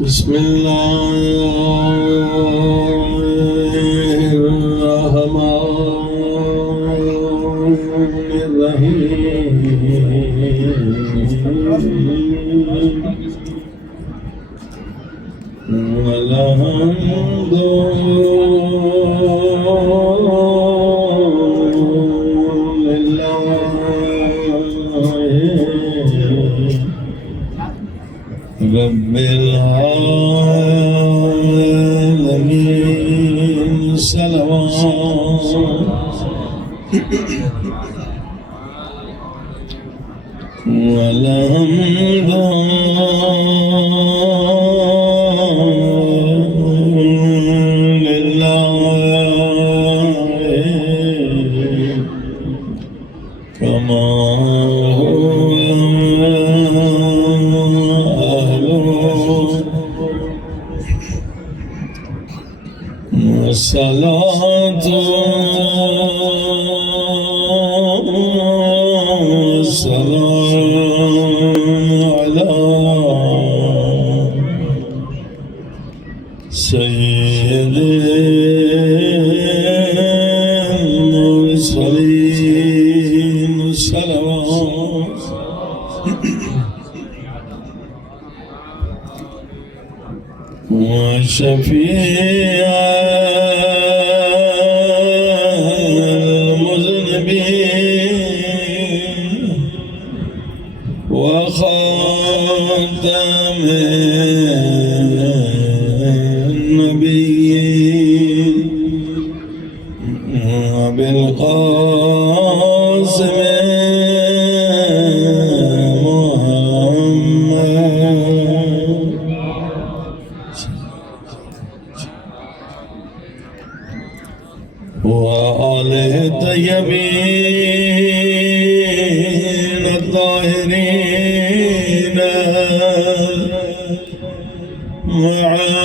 بسم الله الرحمن الرحيم والحمد رب العالمين صلوات والحمد لله كما الصلاة والسلام على سيد المرسلين صلوات وشفيع وخاتم النبيين وبالقاسم محمد وآله الطيبين الطاهرين معصومين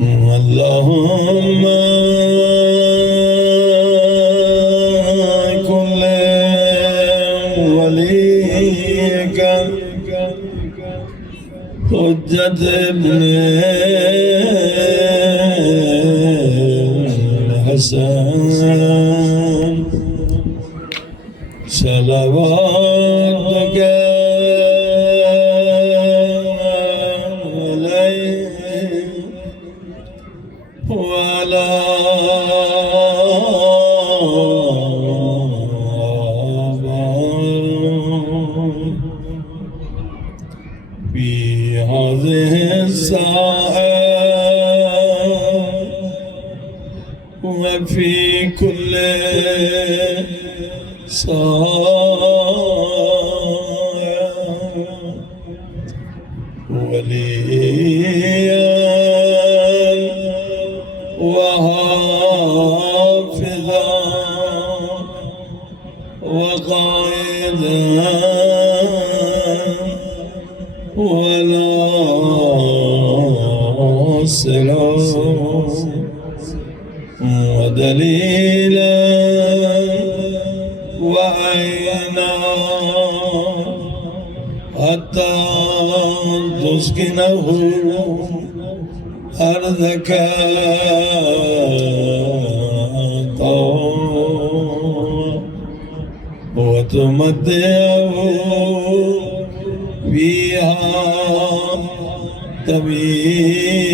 اللهم كل وليك حجة ابن الحسن صلواتك وعلى في هذه الساعة وفي كل ساعة وليا وحافظا وقائدا وناصرا ودليلا وعينا حتى تسكنه أرضك وتمتعه فيها طويلا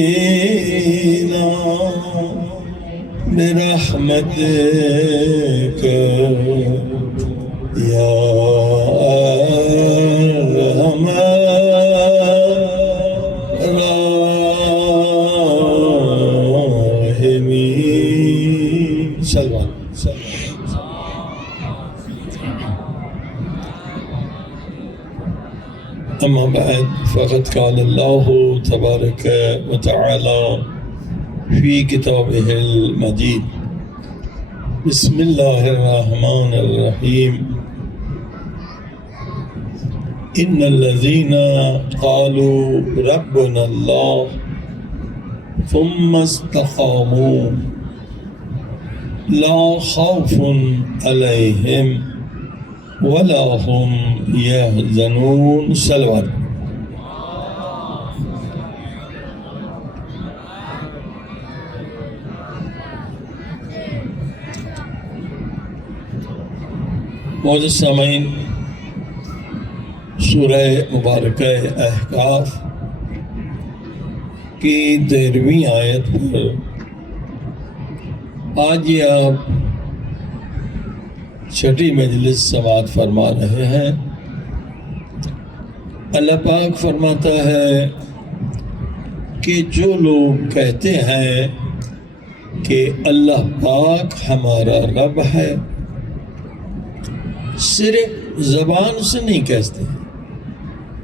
برحمتك يا أرحم الراحمين. سلام. أما بعد فقد قال الله تبارك وتعالى في كتابه المجيد بسم الله الرحمن الرحيم ان الذين قالوا ربنا الله ثم استقاموا لا خوف عليهم ولا هم يحزنون. صلوات. معزز سامعین، سورہ مبارکہ احقاف کی 13ویں آیت پر آج یہ آپ چھٹی مجلس سماعت فرما رہے ہیں. اللہ پاک فرماتا ہے کہ جو لوگ کہتے ہیں کہ اللہ پاک ہمارا رب ہے، صرف زبان سے نہیں کہتے،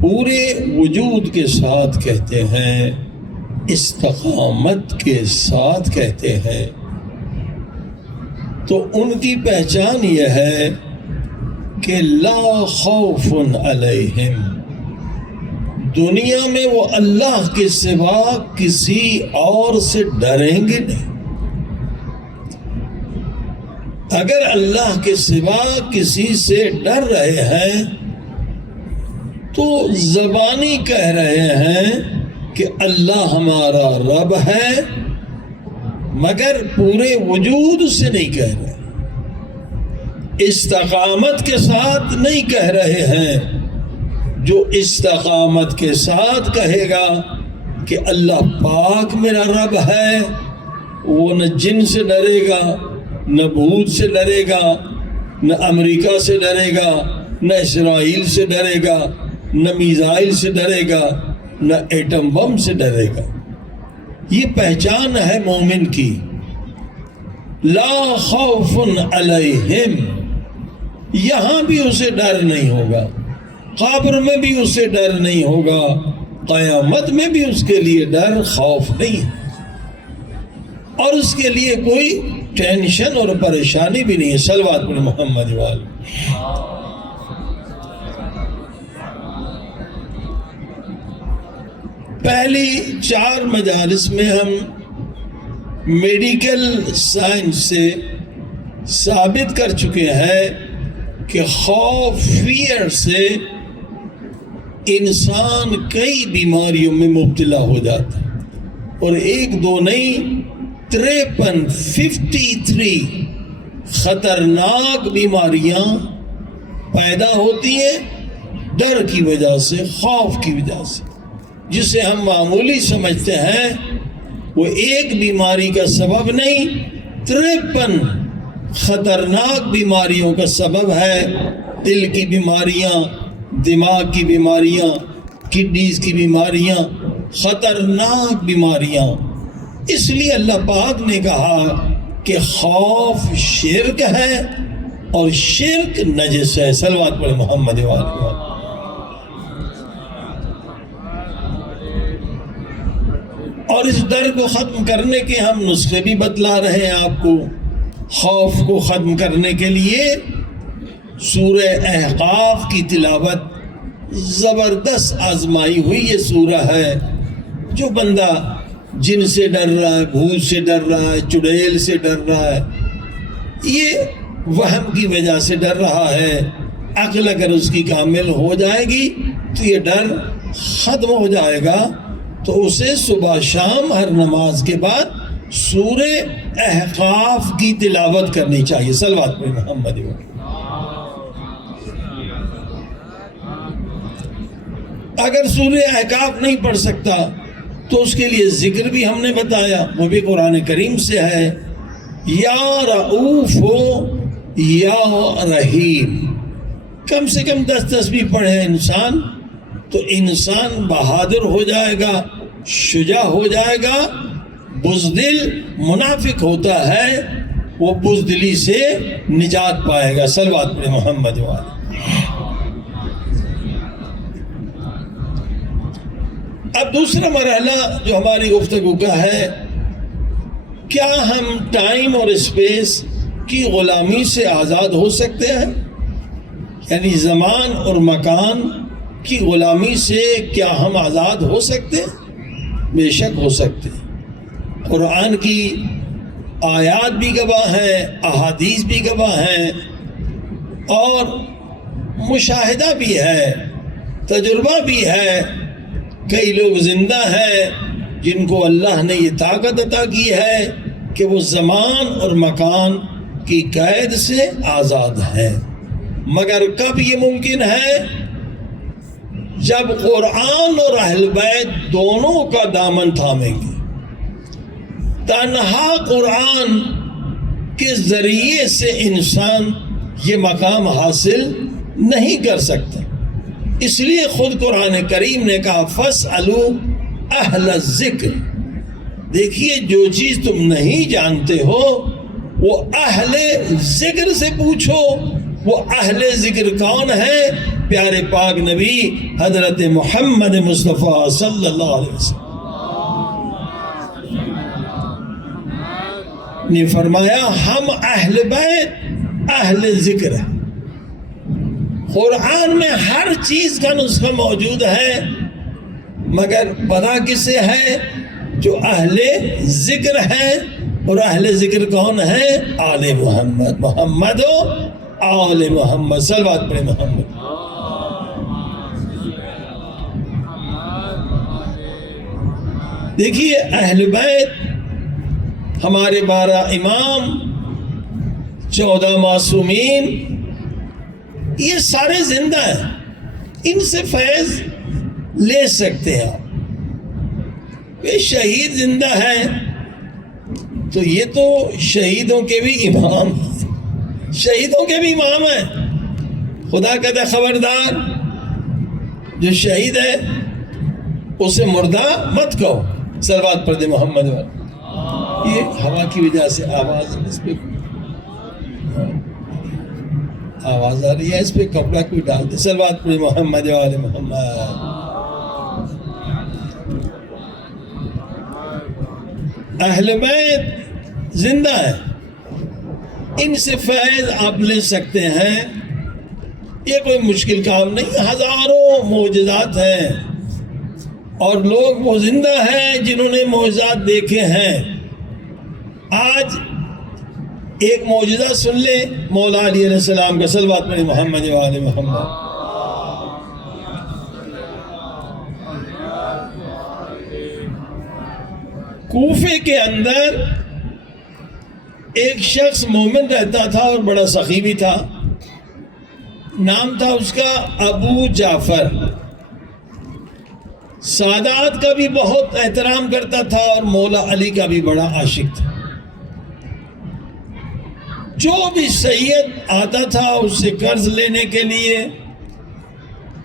پورے وجود کے ساتھ کہتے ہیں، استقامت کے ساتھ کہتے ہیں، تو ان کی پہچان یہ ہے کہ لا خوف علیہم، دنیا میں وہ اللہ کے سوا کسی اور سے ڈریں گے نہیں. اگر اللہ کے سوا کسی سے ڈر رہے ہیں تو زبانی کہہ رہے ہیں کہ اللہ ہمارا رب ہے، مگر پورے وجود سے نہیں کہہ رہے، استقامت کے ساتھ نہیں کہہ رہے ہیں. جو استقامت کے ساتھ کہے گا کہ اللہ پاک میرا رب ہے، وہ نہ جن سے ڈرے گا، نہ بھوت سے ڈرے گا، نہ امریکہ سے ڈرے گا، نہ اسرائیل سے ڈرے گا، نہ میزائل سے ڈرے گا، نہ ایٹم بم سے ڈرے گا. یہ پہچان ہے مومن کی. لا خوف علیہم، یہاں بھی اسے ڈر نہیں ہوگا، قبر میں بھی اسے ڈر نہیں ہوگا، قیامت میں بھی اس کے لیے ڈر خوف نہیں ہے، اور اس کے لیے کوئی ٹینشن اور پریشانی بھی نہیں ہے. صلوات پر محمد والے. پہلی 4 مجالس میں ہم میڈیکل سائنس سے ثابت کر چکے ہیں کہ خوف، فیئر سے انسان کئی بیماریوں میں مبتلا ہو جاتا ہے، اور 1 2 نہیں 53 خطرناک بیماریاں پیدا ہوتی ہیں ڈر کی وجہ سے، خوف کی وجہ سے. جسے ہم معمولی سمجھتے ہیں وہ ایک بیماری کا سبب نہیں، 53 خطرناک بیماریوں کا سبب ہے. دل کی بیماریاں، دماغ کی بیماریاں، کڈنیز کی بیماریاں، خطرناک بیماریاں. اس لیے اللہ پاک نے کہا کہ خوف شرک ہے اور شرک نجس ہے. صلوات پر محمد والے. اور اس ڈر کو ختم کرنے کے ہم نسخے بھی بتلا رہے ہیں آپ کو. خوف کو ختم کرنے کے لیے سورہ احقاف کی تلاوت زبردست آزمائی ہوئی یہ سورہ ہے. جو بندہ جن سے ڈر رہا ہے، بھوت سے ڈر رہا ہے، چڑیل سے ڈر رہا ہے، یہ وہم کی وجہ سے ڈر رہا ہے، عقل اگر اس کی کامل ہو جائے گی تو یہ ڈر ختم ہو جائے گا. تو اسے صبح شام ہر نماز کے بعد سورہ احقاف کی تلاوت کرنی چاہیے. صلوات پر محمد. اگر سورہ احقاف نہیں پڑھ سکتا تو اس کے لیے ذکر بھی ہم نے بتایا، وہ بھی قرآن کریم سے ہے. یا رؤوف یا رحیم، کم سے کم 10 تسبیح پڑھے انسان تو انسان بہادر ہو جائے گا، شجاع ہو جائے گا. بزدل منافق ہوتا ہے، وہ بزدلی سے نجات پائے گا. صلوات پر محمد والے. اب دوسرا مرحلہ جو ہماری گفتگو کا ہے، کیا ہم ٹائم اور اسپیس کی غلامی سے آزاد ہو سکتے ہیں؟ یعنی زمان اور مکان کی غلامی سے کیا ہم آزاد ہو سکتے ہیں؟ بے شک ہو سکتے ہیں۔ قرآن کی آیات بھی گواہ ہیں، احادیث بھی گواہ ہیں، اور مشاہدہ بھی ہے، تجربہ بھی ہے۔ کئی لوگ زندہ ہیں جن کو اللہ نے یہ طاقت عطا کی ہے کہ وہ زمان اور مکان کی قید سے آزاد ہے، مگر کب یہ ممکن ہے؟ جب قرآن اور اہل بیت دونوں کا دامن تھامیں گے۔ تنہا قرآن کے ذریعے سے انسان یہ مقام حاصل نہیں کر سکتا، اس لیے خود قرآن کریم نے کہا فَاسْأَلُوا أَهْلَ الذِّكْرِ۔ دیکھیے، جو چیز تم نہیں جانتے ہو وہ اہل ذکر سے پوچھو۔ وہ اہل ذکر کون ہے؟ پیارے پاک نبی حضرت محمد مصطفیٰ صلی اللہ علیہ وسلم نے فرمایا ہم اہل بیت اہل ذکر ہیں۔ قرآن میں ہر چیز کا نسخہ موجود ہے، مگر پتہ کسے ہے؟ جو اہل ذکر ہیں۔ اور اہل ذکر کون ہے؟ آل محمد، محمد و آل محمد۔ صلوات پڑھیں محمد۔ دیکھیے، اہل بیت ہمارے 12 امام، 14 معصومین، یہ سارے زندہ ہیں، ان سے فیض لے سکتے ہیں آپ۔ یہ شہید زندہ ہے تو یہ تو شہیدوں کے بھی امام ہیں، شہیدوں کے بھی امام ہیں۔ خدا کہتا ہے خبردار، جو شہید ہے اسے مردہ مت کہو۔ صلوات پڑھ دے محمد والے۔ یہ ہوا کی وجہ سے آواز اس پہ آواز آ رہی ہے، اس پہ کپڑا کوئی ڈال دے۔ صلوات پڑھ محمد والے محمد۔ اہل بیت زندہ ہے، ان سے فیض آپ لے سکتے ہیں، یہ کوئی مشکل کام نہیں۔ ہزاروں معجزات ہیں، اور لوگ وہ زندہ ہیں جنہوں نے معجزات دیکھے ہیں۔ آج ایک معجزہ سن لے مولا علی علیہ السلام کا۔ صلوات پڑھیں محمد و آل محمد۔ کوفے کے اندر ایک شخص مومن رہتا تھا اور بڑا سخی بھی تھا، نام تھا اس کا ابو جعفر۔ سادات کا بھی بہت احترام کرتا تھا اور مولا علی کا بھی بڑا عاشق تھا۔ جو بھی سید آتا تھا اس سے قرض لینے کے لیے،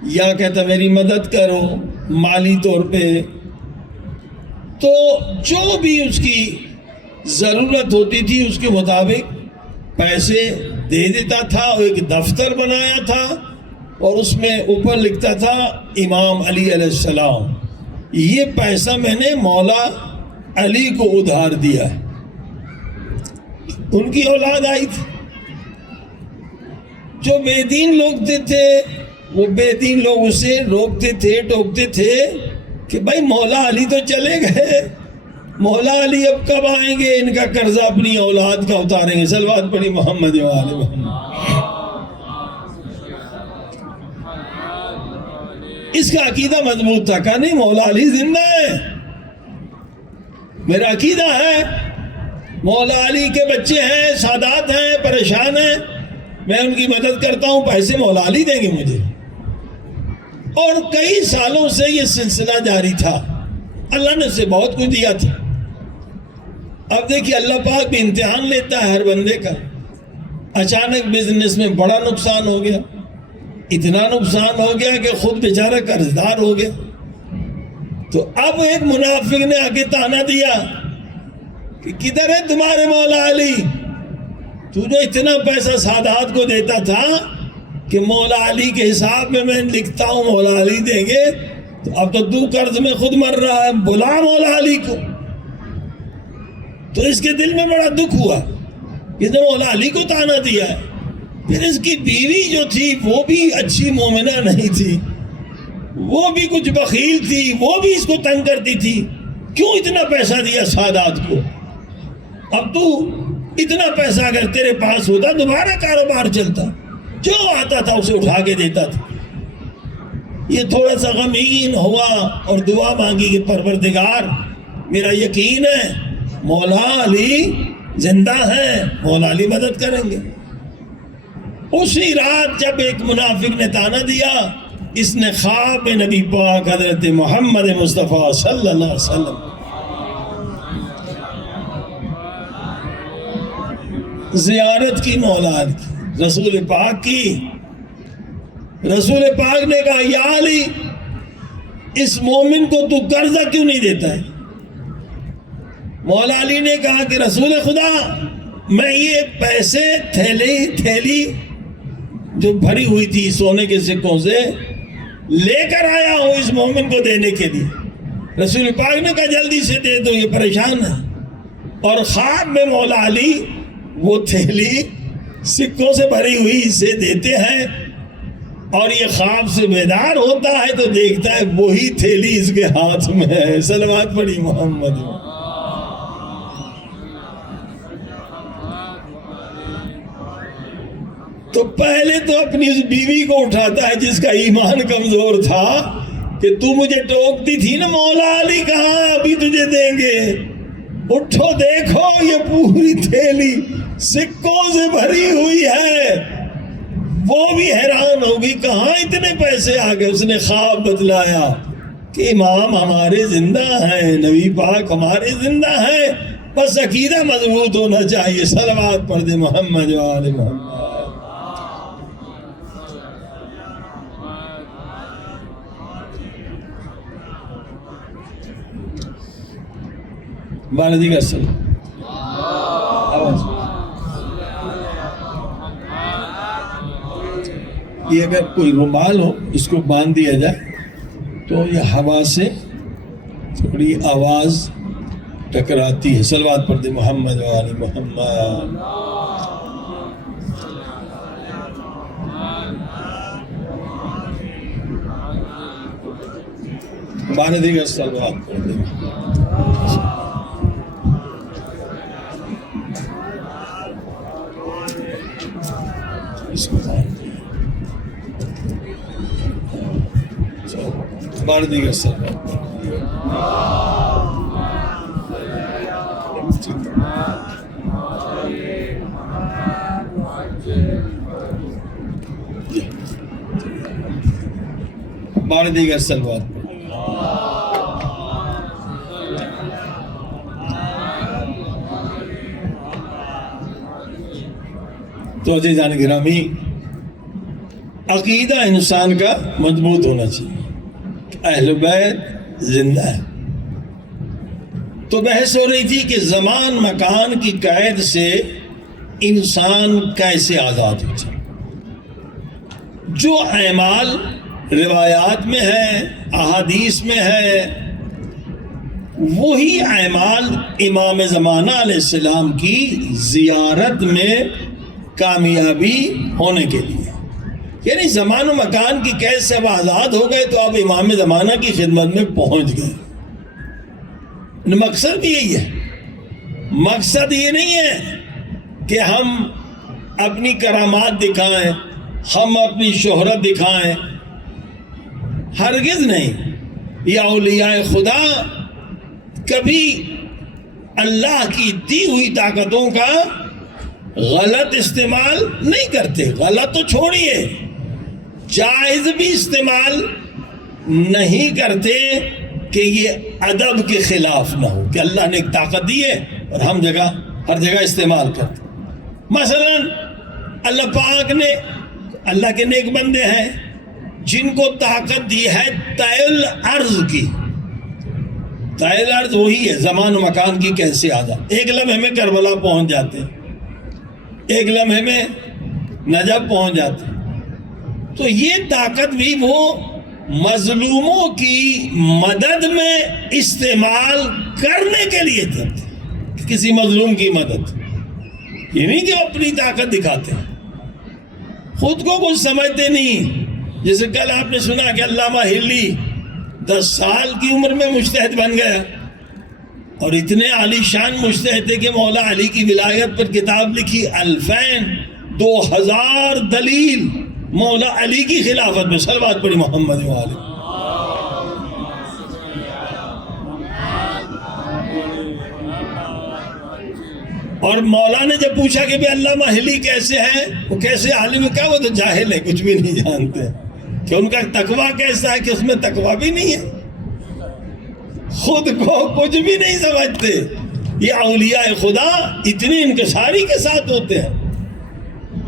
یا کہتا میری مدد کرو مالی طور پہ، تو جو بھی اس کی ضرورت ہوتی تھی اس کے مطابق پیسے دے دیتا تھا۔ اور ایک دفتر بنایا تھا اور اس میں اوپر لکھتا تھا امام علی علیہ السلام، یہ پیسہ میں نے مولا علی کو ادھار دیا ہے۔ ان کی اولاد آئی تھی، جو بے دین لوگ تھے وہ بے دین لوگ اسے روکتے تھے، ٹوکتے تھے کہ بھائی مولا علی تو چلے گئے، مولا علی اب کب آئیں گے، ان کا قرضہ اپنی اولاد کا اتاریں گے۔ صلوات پڑھی محمد و آل محمد۔ اس کا عقیدہ مضبوط تھا کہ نہیں مولا علی زندہ ہے، میرا عقیدہ ہے مولا علی کے بچے ہیں، سادات ہیں، پریشان ہیں، میں ان کی مدد کرتا ہوں، پیسے مولا علی دیں گے مجھے۔ اور کئی سالوں سے یہ سلسلہ جاری تھا، اللہ نے اسے بہت کچھ دیا تھا۔ اب دیکھیے اللہ پاک بھی امتحان لیتا ہے ہر بندے کا۔ اچانک بزنس میں بڑا نقصان ہو گیا، اتنا نقصان ہو گیا کہ خود بیچارہ قرضدار ہو گیا۔ تو اب ایک منافق نے آ کے تانا دیا کہ کدھر ہے تمہارے مولا علی؟ تو جو اتنا پیسہ سادات کو دیتا تھا کہ مولا علی کے حساب میں لکھتا ہوں مولا علی دیں گے، تو اب تو قرض میں خود مر رہا ہے، بلا مولا علی کو۔ تو اس کے دل میں بڑا دکھ ہوا، اس نے مولا علی کو تانا دیا ہے۔ پھر اس کی بیوی جو تھی وہ بھی اچھی مومنہ نہیں تھی، وہ بھی کچھ بخیل تھی، وہ بھی اس کو تنگ کرتی تھی، کیوں اتنا پیسہ دیا سادات کو؟ اب تو اتنا پیسہ اگر تیرے پاس ہوتا دوبارہ کاروبار چلتا، جو آتا تھا اسے اٹھا کے دیتا تھا۔ یہ تھوڑا سا غمگین ہوا اور دعا مانگی کہ پروردگار میرا یقین ہے مولا علی زندہ ہے، مولا علی مدد کریں گے۔ اسی رات جب ایک منافق نے تانا دیا، اس نے خواب میں نبی پاک حضرت محمد مصطفیٰ صلی اللہ علیہ وسلم زیارت کی، مولا علی رسول پاک کی۔ رسول پاک نے کہا یا علی اس مومن کو تو قرضہ کیوں نہیں دیتا ہے؟ مولا علی نے کہا کہ رسول خدا میں یہ پیسے تھیلی جو بھری ہوئی تھی سونے کے سکوں سے لے کر آیا ہوں اس مومن کو دینے کے لیے۔ رسول پاک نے کہا جلدی سے دے دو، یہ پریشان ہے۔ اور خواب میں مولا علی وہ تھیلی سکوں سے بھری ہوئی اسے دیتے ہیں، اور یہ خواب سے بیدار ہوتا ہے تو دیکھتا ہے وہی تھیلی اس کے ہاتھ میں ہے۔ صلوات پڑھی محمد۔ تو پہلے تو اپنی اس بیوی کو اٹھاتا ہے جس کا ایمان کمزور تھا کہ تو مجھے ٹوکتی تھی نا مولا علی، کہاں ابھی تجھے دیں گے، اٹھو دیکھو یہ پوری تھیلی سکوں سے بھری ہوئی ہے۔ وہ بھی حیران ہوگی کہاں اتنے پیسے آ گئے۔ اس نے خواب بتلایا کہ امام ہمارے زندہ ہیں، نبی پاک ہمارے زندہ ہیں، بس عقیدہ مضبوط ہونا چاہیے۔ صلوات پڑھ دے محمد و آل محمد۔ باندھی کا سلام یہ اگر کوئی رومال ہو اس کو باندھ دیا جائے تو یہ ہوا سے تھوڑی آواز ٹکراتی ہے۔ صلوات پڑھ دے محمد و آل محمد۔ باندھی کا صلوات پڑھ دے۔ باندھی کا صلوات باندھی کا صلوات۔ تو عزیزان گرامی، عقیدہ انسان کا مضبوط ہونا چاہیے۔ اہل بیت زندہ ہے۔ تو بحث ہو رہی تھی کہ زمان مکان کی قید سے انسان کیسے آزاد ہو جائے۔ جو اعمال روایات میں ہے، احادیث میں ہے، وہی اعمال امام زمانہ علیہ السلام کی زیارت میں کامیابی ہونے کے لیے، یعنی زمان و مکان کی قید سے اب آزاد ہو گئے تو اب امام زمانہ کی خدمت میں پہنچ گئے۔ مقصد بھی یہی ہے۔ مقصد یہ نہیں ہے کہ ہم اپنی کرامات دکھائیں، ہم اپنی شہرت دکھائیں، ہرگز نہیں۔ یا اولیاء خدا کبھی اللہ کی دی ہوئی طاقتوں کا غلط استعمال نہیں کرتے۔ غلط تو چھوڑیے، جائز بھی استعمال نہیں کرتے کہ یہ ادب کے خلاف نہ ہو کہ اللہ نے ایک طاقت دی ہے اور ہم ہر جگہ استعمال کرتے۔ مثلا اللہ پاک نے، اللہ کے نیک بندے ہیں جن کو طاقت دی ہے طیل ارض کی۔ طیل ارض وہی ہے زمان و مکان کی کیسے آزاد۔ ایک لمحے میں کربلا پہنچ جاتے ہیں، ایک لمحے میں نجف پہنچ جاتے ہیں۔ تو یہ طاقت بھی وہ مظلوموں کی مدد میں استعمال کرنے کے لیے تھے۔ کسی مظلوم کی مدد، یہ نہیں کہ اپنی طاقت دکھاتے ہیں، خود کو کچھ سمجھتے نہیں، جیسے کل آپ نے سنا کہ علامہ ہلی 10 سال کی عمر میں مجتہد بن گیا، اور اتنے عالی شان مجتہد تھے کہ مولا علی کی ولایت پر کتاب لکھی 2000 دلیل مولا علی کی خلافت میں. صلوات پڑھی محمد و آلہ. اور مولا نے جب پوچھا کہ بھی علامہ ہلی کیسے ہیں، وہ کیسے عالم ہے، کہا وہ تو جاہل ہے، کچھ بھی نہیں جانتے. کہ ان کا تقویٰ کیسا ہے، کہ اس میں تقویٰ بھی نہیں ہے، خود کو کچھ بھی نہیں سمجھتے. یہ اولیاء خدا اتنی انکساری کے ساتھ ہوتے ہیں.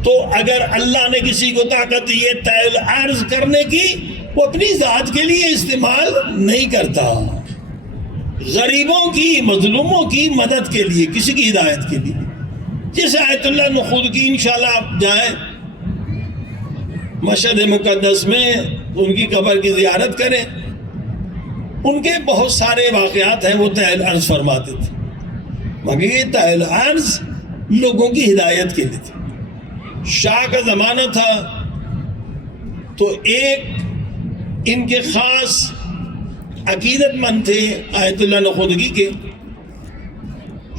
تو اگر اللہ نے کسی کو طاقت دی ہے طیل عرض کرنے کی، وہ اپنی ذات کے لیے استعمال نہیں کرتا، غریبوں کی، مظلوموں کی مدد کے لیے، کسی کی ہدایت کے لیے. جیسے آیت اللہ نخود کی انشاءاللہ آپ جائیں مشہد مقدس میں، ان کی قبر کی زیارت کریں. ان کے بہت سارے واقعات ہیں، وہ طیل عرض فرماتے تھے، مگر یہ طیل عرض لوگوں کی ہدایت کے لیے تھے. شاہ کا زمانہ تھا تو ایک ان کے خاص عقیدت مند تھے آیت اللہ نخودگی کے.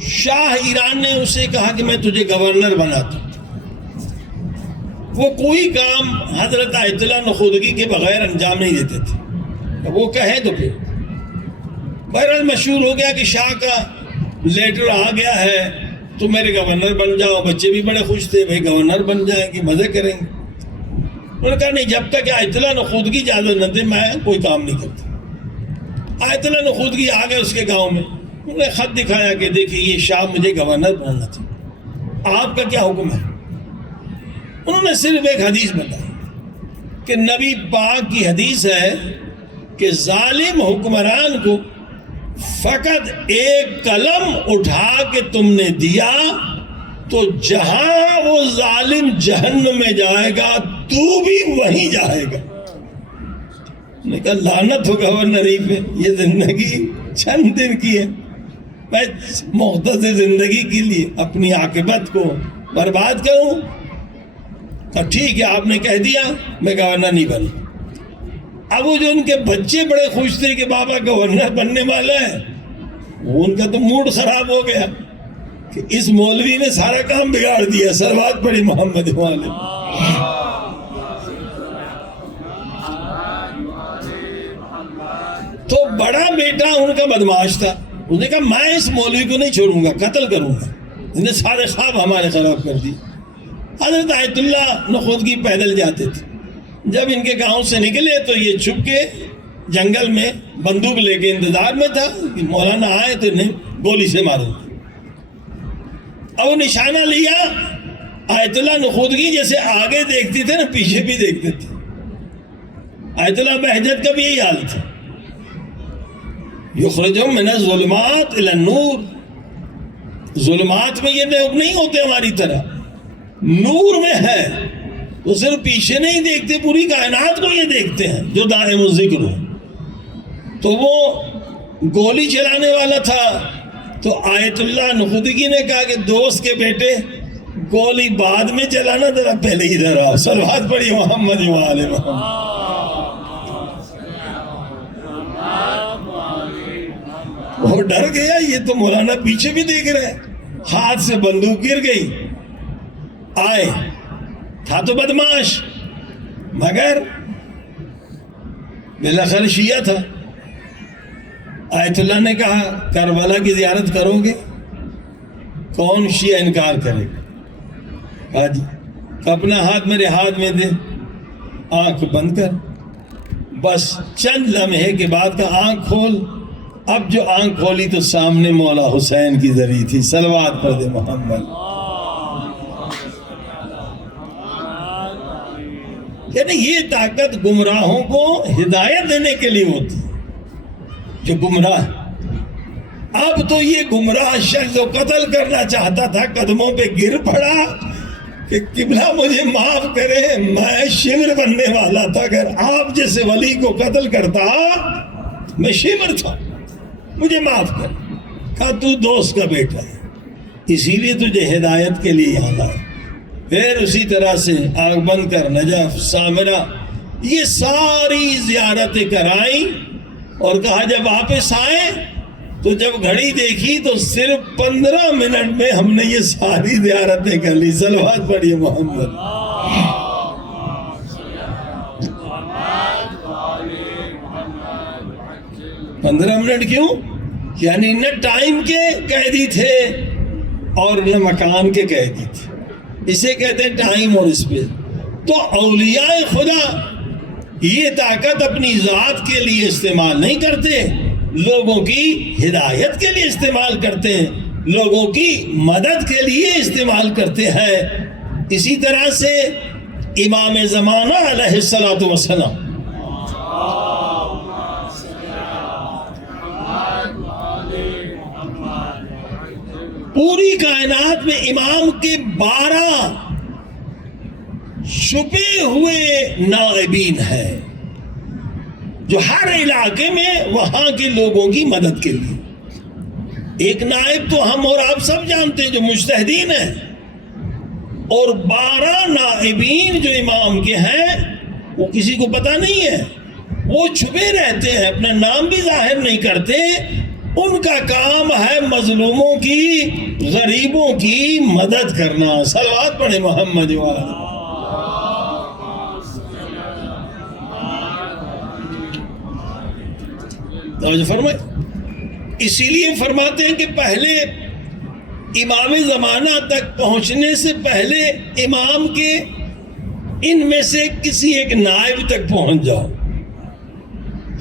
شاہ ایران نے اسے کہا کہ میں تجھے گورنر بناتا ہوں. وہ کوئی کام حضرت آیت اللہ نخودگی کے بغیر انجام نہیں دیتے تھے، وہ کہیں تو پھر. بہرحال مشہور ہو گیا کہ شاہ کا لیٹر آ گیا ہے تو میرے گورنر بن جاؤ. بچے بھی بڑے خوش تھے، بھائی گورنر بن جائیں گے، مزے کریں گے. انہوں نے کہا نہیں، جب تک آیت اللہ نخودگی اجازت نہ دے میں کوئی کام نہیں کرتا. آیت اللہ نخودگی آ گئے اس کے گاؤں میں. انہوں نے خط دکھایا کہ دیکھیے یہ شاہ مجھے گورنر بنانا تھا، آپ کا کیا حکم ہے. انہوں نے صرف ایک حدیث بتائی کہ نبی پاک کی حدیث ہے کہ ظالم حکمران کو فقط ایک قلم اٹھا کے تم نے دیا تو جہاں وہ ظالم جہنم میں جائے گا تو بھی وہیں جائے گا. نے کہا لعنت ہو گورنری پہ، یہ زندگی چند دن کی ہے، میں مختصر زندگی کے لیے اپنی عاقبت کو برباد کروں. تو ٹھیک ہے آپ نے کہہ دیا میں گورنر نہیں بنا. اب وہ جو ان کے بچے بڑے خوش تھے کہ بابا گورنر بننے والا ہے، وہ ان کا تو موڈ خراب ہو گیا کہ اس مولوی نے سارا کام بگاڑ دیا. صلوات پڑھی محمد والے. تو بڑا بیٹا ان کا بدماش تھا، اس نے کہا میں اس مولوی کو نہیں چھوڑوں گا، قتل کروں گا. اس نے سارے خواب ہمارے خراب کر دی. حضرت آیت اللہ نخودگی پیدل جاتے تھے. جب ان کے گاؤں سے نکلے تو یہ چھپ کے جنگل میں بندوق لے کے انتظار میں تھا کہ مولانا آئے تو انہیں گولی سے ماروں. اب وہ نشانہ لیا. آیت اللہ نخودگی جیسے آگے دیکھتی تھے نا، پیچھے بھی دیکھتے تھے. آیت اللہ بہجت کا بھی یہی حال تھا. یخرجہم من الظلمات الی النور. ظلمات میں یہ نہیں ہوتے ہماری طرح، نور میں ہے. وہ صرف پیچھے نہیں دیکھتے، پوری کائنات کو یہ دیکھتے ہیں جو دائم الذکر ہو. تو وہ گولی چلانے والا تھا تو آیت اللہ نخودگی نے کہا کہ دوست کے بیٹے گولی بعد میں چلانا، ذرا پہلے ہی ذرا. صلوات پڑھی محمد و آل محمد. وہ ڈر گیا، یہ تو مولانا پیچھے بھی دیکھ رہے. ہاتھ سے بندوق گر گئی. آئے تھا تو بدماش، مگر بالاخر شیعہ تھا. آیت اللہ نے کہا کربلا کی زیارت کرو گے؟ کون شیعہ انکار کرے گا؟ کہا جی. اپنا ہاتھ میرے ہاتھ میں دے، آنکھ بند کر. بس چند لمحے کے بعد کا آنکھ کھول. اب جو آنکھ کھولی تو سامنے مولا حسین کی ذریعہ تھی. صلوات پڑھ دے محمد. یعنی یہ طاقت گمراہوں کو ہدایت دینے کے لیے ہوتی ہے جو گمراہ. اب تو یہ گمراہ شخص جو قتل کرنا چاہتا تھا قدموں پہ گر پڑا کہ قبلہ مجھے معاف کرے، میں شمر بننے والا تھا. اگر آپ جیسے ولی کو قتل کرتا میں شمر تھا، مجھے معاف کر. کہا تو دوست کا بیٹا ہے، اسی لیے تجھے ہدایت کے لیے یہاں لایا. پھر اسی طرح سے آنکھ بند کر، نجف، سامرہ یہ ساری زیارتیں کرائیں اور کہا جب واپس آئے تو جب گھڑی دیکھی تو صرف 15 منٹ میں ہم نے یہ ساری زیارتیں کر لی. صلوات پڑھیے محمد. 15 منٹ کیوں؟ یعنی نہ ٹائم کے قیدی تھے اور نہ مکان کے قیدی تھے. اسے کہتے ہیں ٹائم اور اسپیس. تو اولیاء خدا یہ طاقت اپنی ذات کے لیے استعمال نہیں کرتے, لوگوں کی ہدایت کے لیے استعمال کرتے ہیں, لوگوں کی مدد کے لیے استعمال کرتے ہیں. اسی طرح سے امام زمانہ علیہ الصلوۃ والسلام پوری کائنات میں امام کے 12 چھپے ہوئے نائبین ہیں جو ہر علاقے میں وہاں کے لوگوں کی مدد کے لیے. ایک نائب تو ہم اور آپ سب جانتے ہیں جو مجتہدین ہیں, اور 12 نائبین جو امام کے ہیں وہ کسی کو پتہ نہیں ہے, وہ چھپے رہتے ہیں, اپنا نام بھی ظاہر نہیں کرتے. ان کا کام ہے مظلوموں کی, غریبوں کی مدد کرنا. صلوات پڑھے محمد وآلہ. فرمائے اسی لیے فرماتے ہیں کہ پہلے امام زمانہ تک پہنچنے سے پہلے امام کے ان میں سے کسی ایک نائب تک پہنچ جاؤ,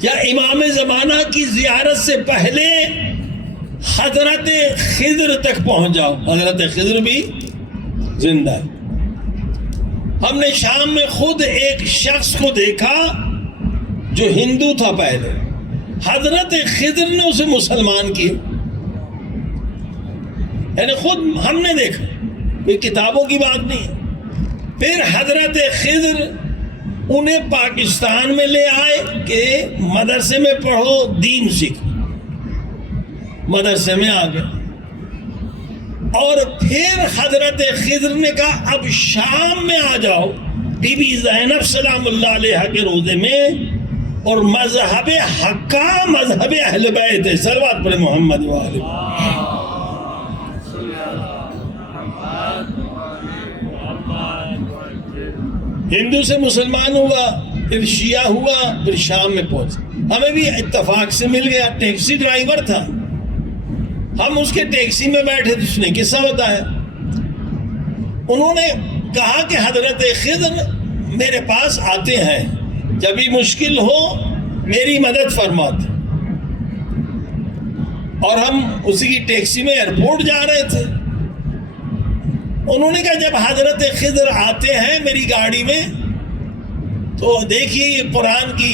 یا امام زمانہ کی زیارت سے پہلے حضرت خضر تک پہنچ جاؤ. حضرت خضر بھی زندہ ہے. ہم نے شام میں خود ایک شخص کو دیکھا جو ہندو تھا پہلے, حضرت خضر نے اسے مسلمان کیا. یعنی خود ہم نے دیکھا, کوئی کتابوں کی بات نہیں ہے. پھر حضرت خضر انہیں پاکستان میں لے آئے کہ مدرسے میں پڑھو, دین سیکھو. مدرسے میں آ گئے, اور پھر حضرت خضر نے کہا اب شام میں آ جاؤ بی بی زینب سلام اللہ علیہ کے روضے میں, اور مذہب حق کا مذہب اہل بیت ہے. صلوات پڑھے محمد وآلہ. ہندو سے مسلمان ہوا, پھر شیعہ ہوا, پھر شام میں پہنچا. ہمیں بھی اتفاق سے مل گیا, ٹیکسی ڈرائیور تھا, ہم اس کے ٹیکسی میں بیٹھے تو اس نے قصہ بتایا. انہوں نے کہا کہ حضرت خضر میرے پاس آتے ہیں, جب بھی مشکل ہو میری مدد فرماتے. اور ہم اسی کی ٹیکسی میں ایئرپورٹ جا رہے تھے. انہوں نے کہا جب حضرت خضر آتے ہیں میری گاڑی میں تو دیکھیے یہ قرآن کی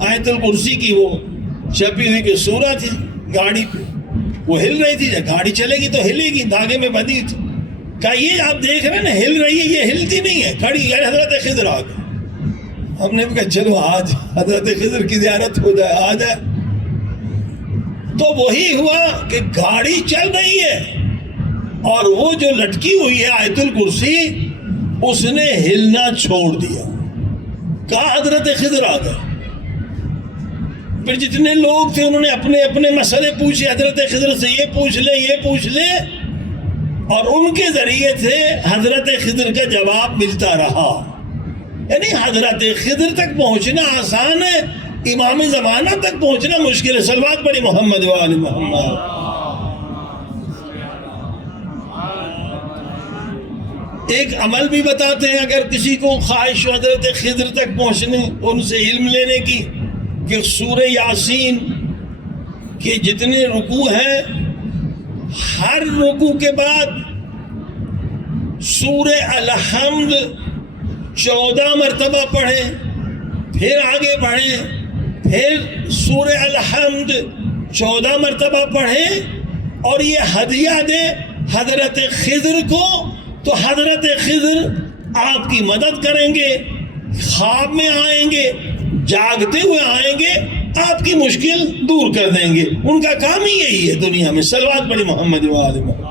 آیت الکرسی کی وہ چھپی ہوئی کہ سورہ تھی گاڑی پہ, وہ ہل رہی تھی. جب گاڑی چلے گی تو ہلے گی, دھاگے میں بندھی تھی. کہا یہ آپ دیکھ رہے ہیں نا ہل رہی ہے, یہ ہلتی نہیں ہے, کھڑی. یعنی حضرت خضر آ گئے. ہم نے کہا چلو آج حضرت خضر کی زیارت ہو جائے, آ جائے. تو وہی ہوا کہ گاڑی چل رہی ہے اور وہ جو لٹکی ہوئی ہے آیت الکرسی اس نے ہلنا چھوڑ دیا. کہا حضرت خضر آ گئے. پھر جتنے لوگ تھے انہوں نے اپنے اپنے مسئلے پوچھے حضرت خضر سے, یہ پوچھ لیں یہ پوچھ لیں, اور ان کے ذریعے سے حضرت خضر کا جواب ملتا رہا. یعنی حضرت خضر تک پہنچنا آسان ہے, امام زمانہ تک پہنچنا مشکل ہے. صلوات پڑھی محمد وآل محمد. ایک عمل بھی بتاتے ہیں اگر کسی کو خواہش ہو حضرت خضر تک پہنچنے, ان سے علم لینے کی, کہ سورہ یاسین کے جتنے رکوع ہیں ہر رکوع کے بعد سورہ الحمد 14 مرتبہ پڑھیں, پھر آگے بڑھیں, پھر سورہ الحمد 14 مرتبہ پڑھیں, اور یہ ہدیہ دیں حضرت خضر کو. تو حضرت خضر آپ کی مدد کریں گے, خواب میں آئیں گے, جاگتے ہوئے آئیں گے, آپ کی مشکل دور کر دیں گے. ان کا کام ہی یہی ہے دنیا میں. صلوات پڑھی محمد وآلہ محمد.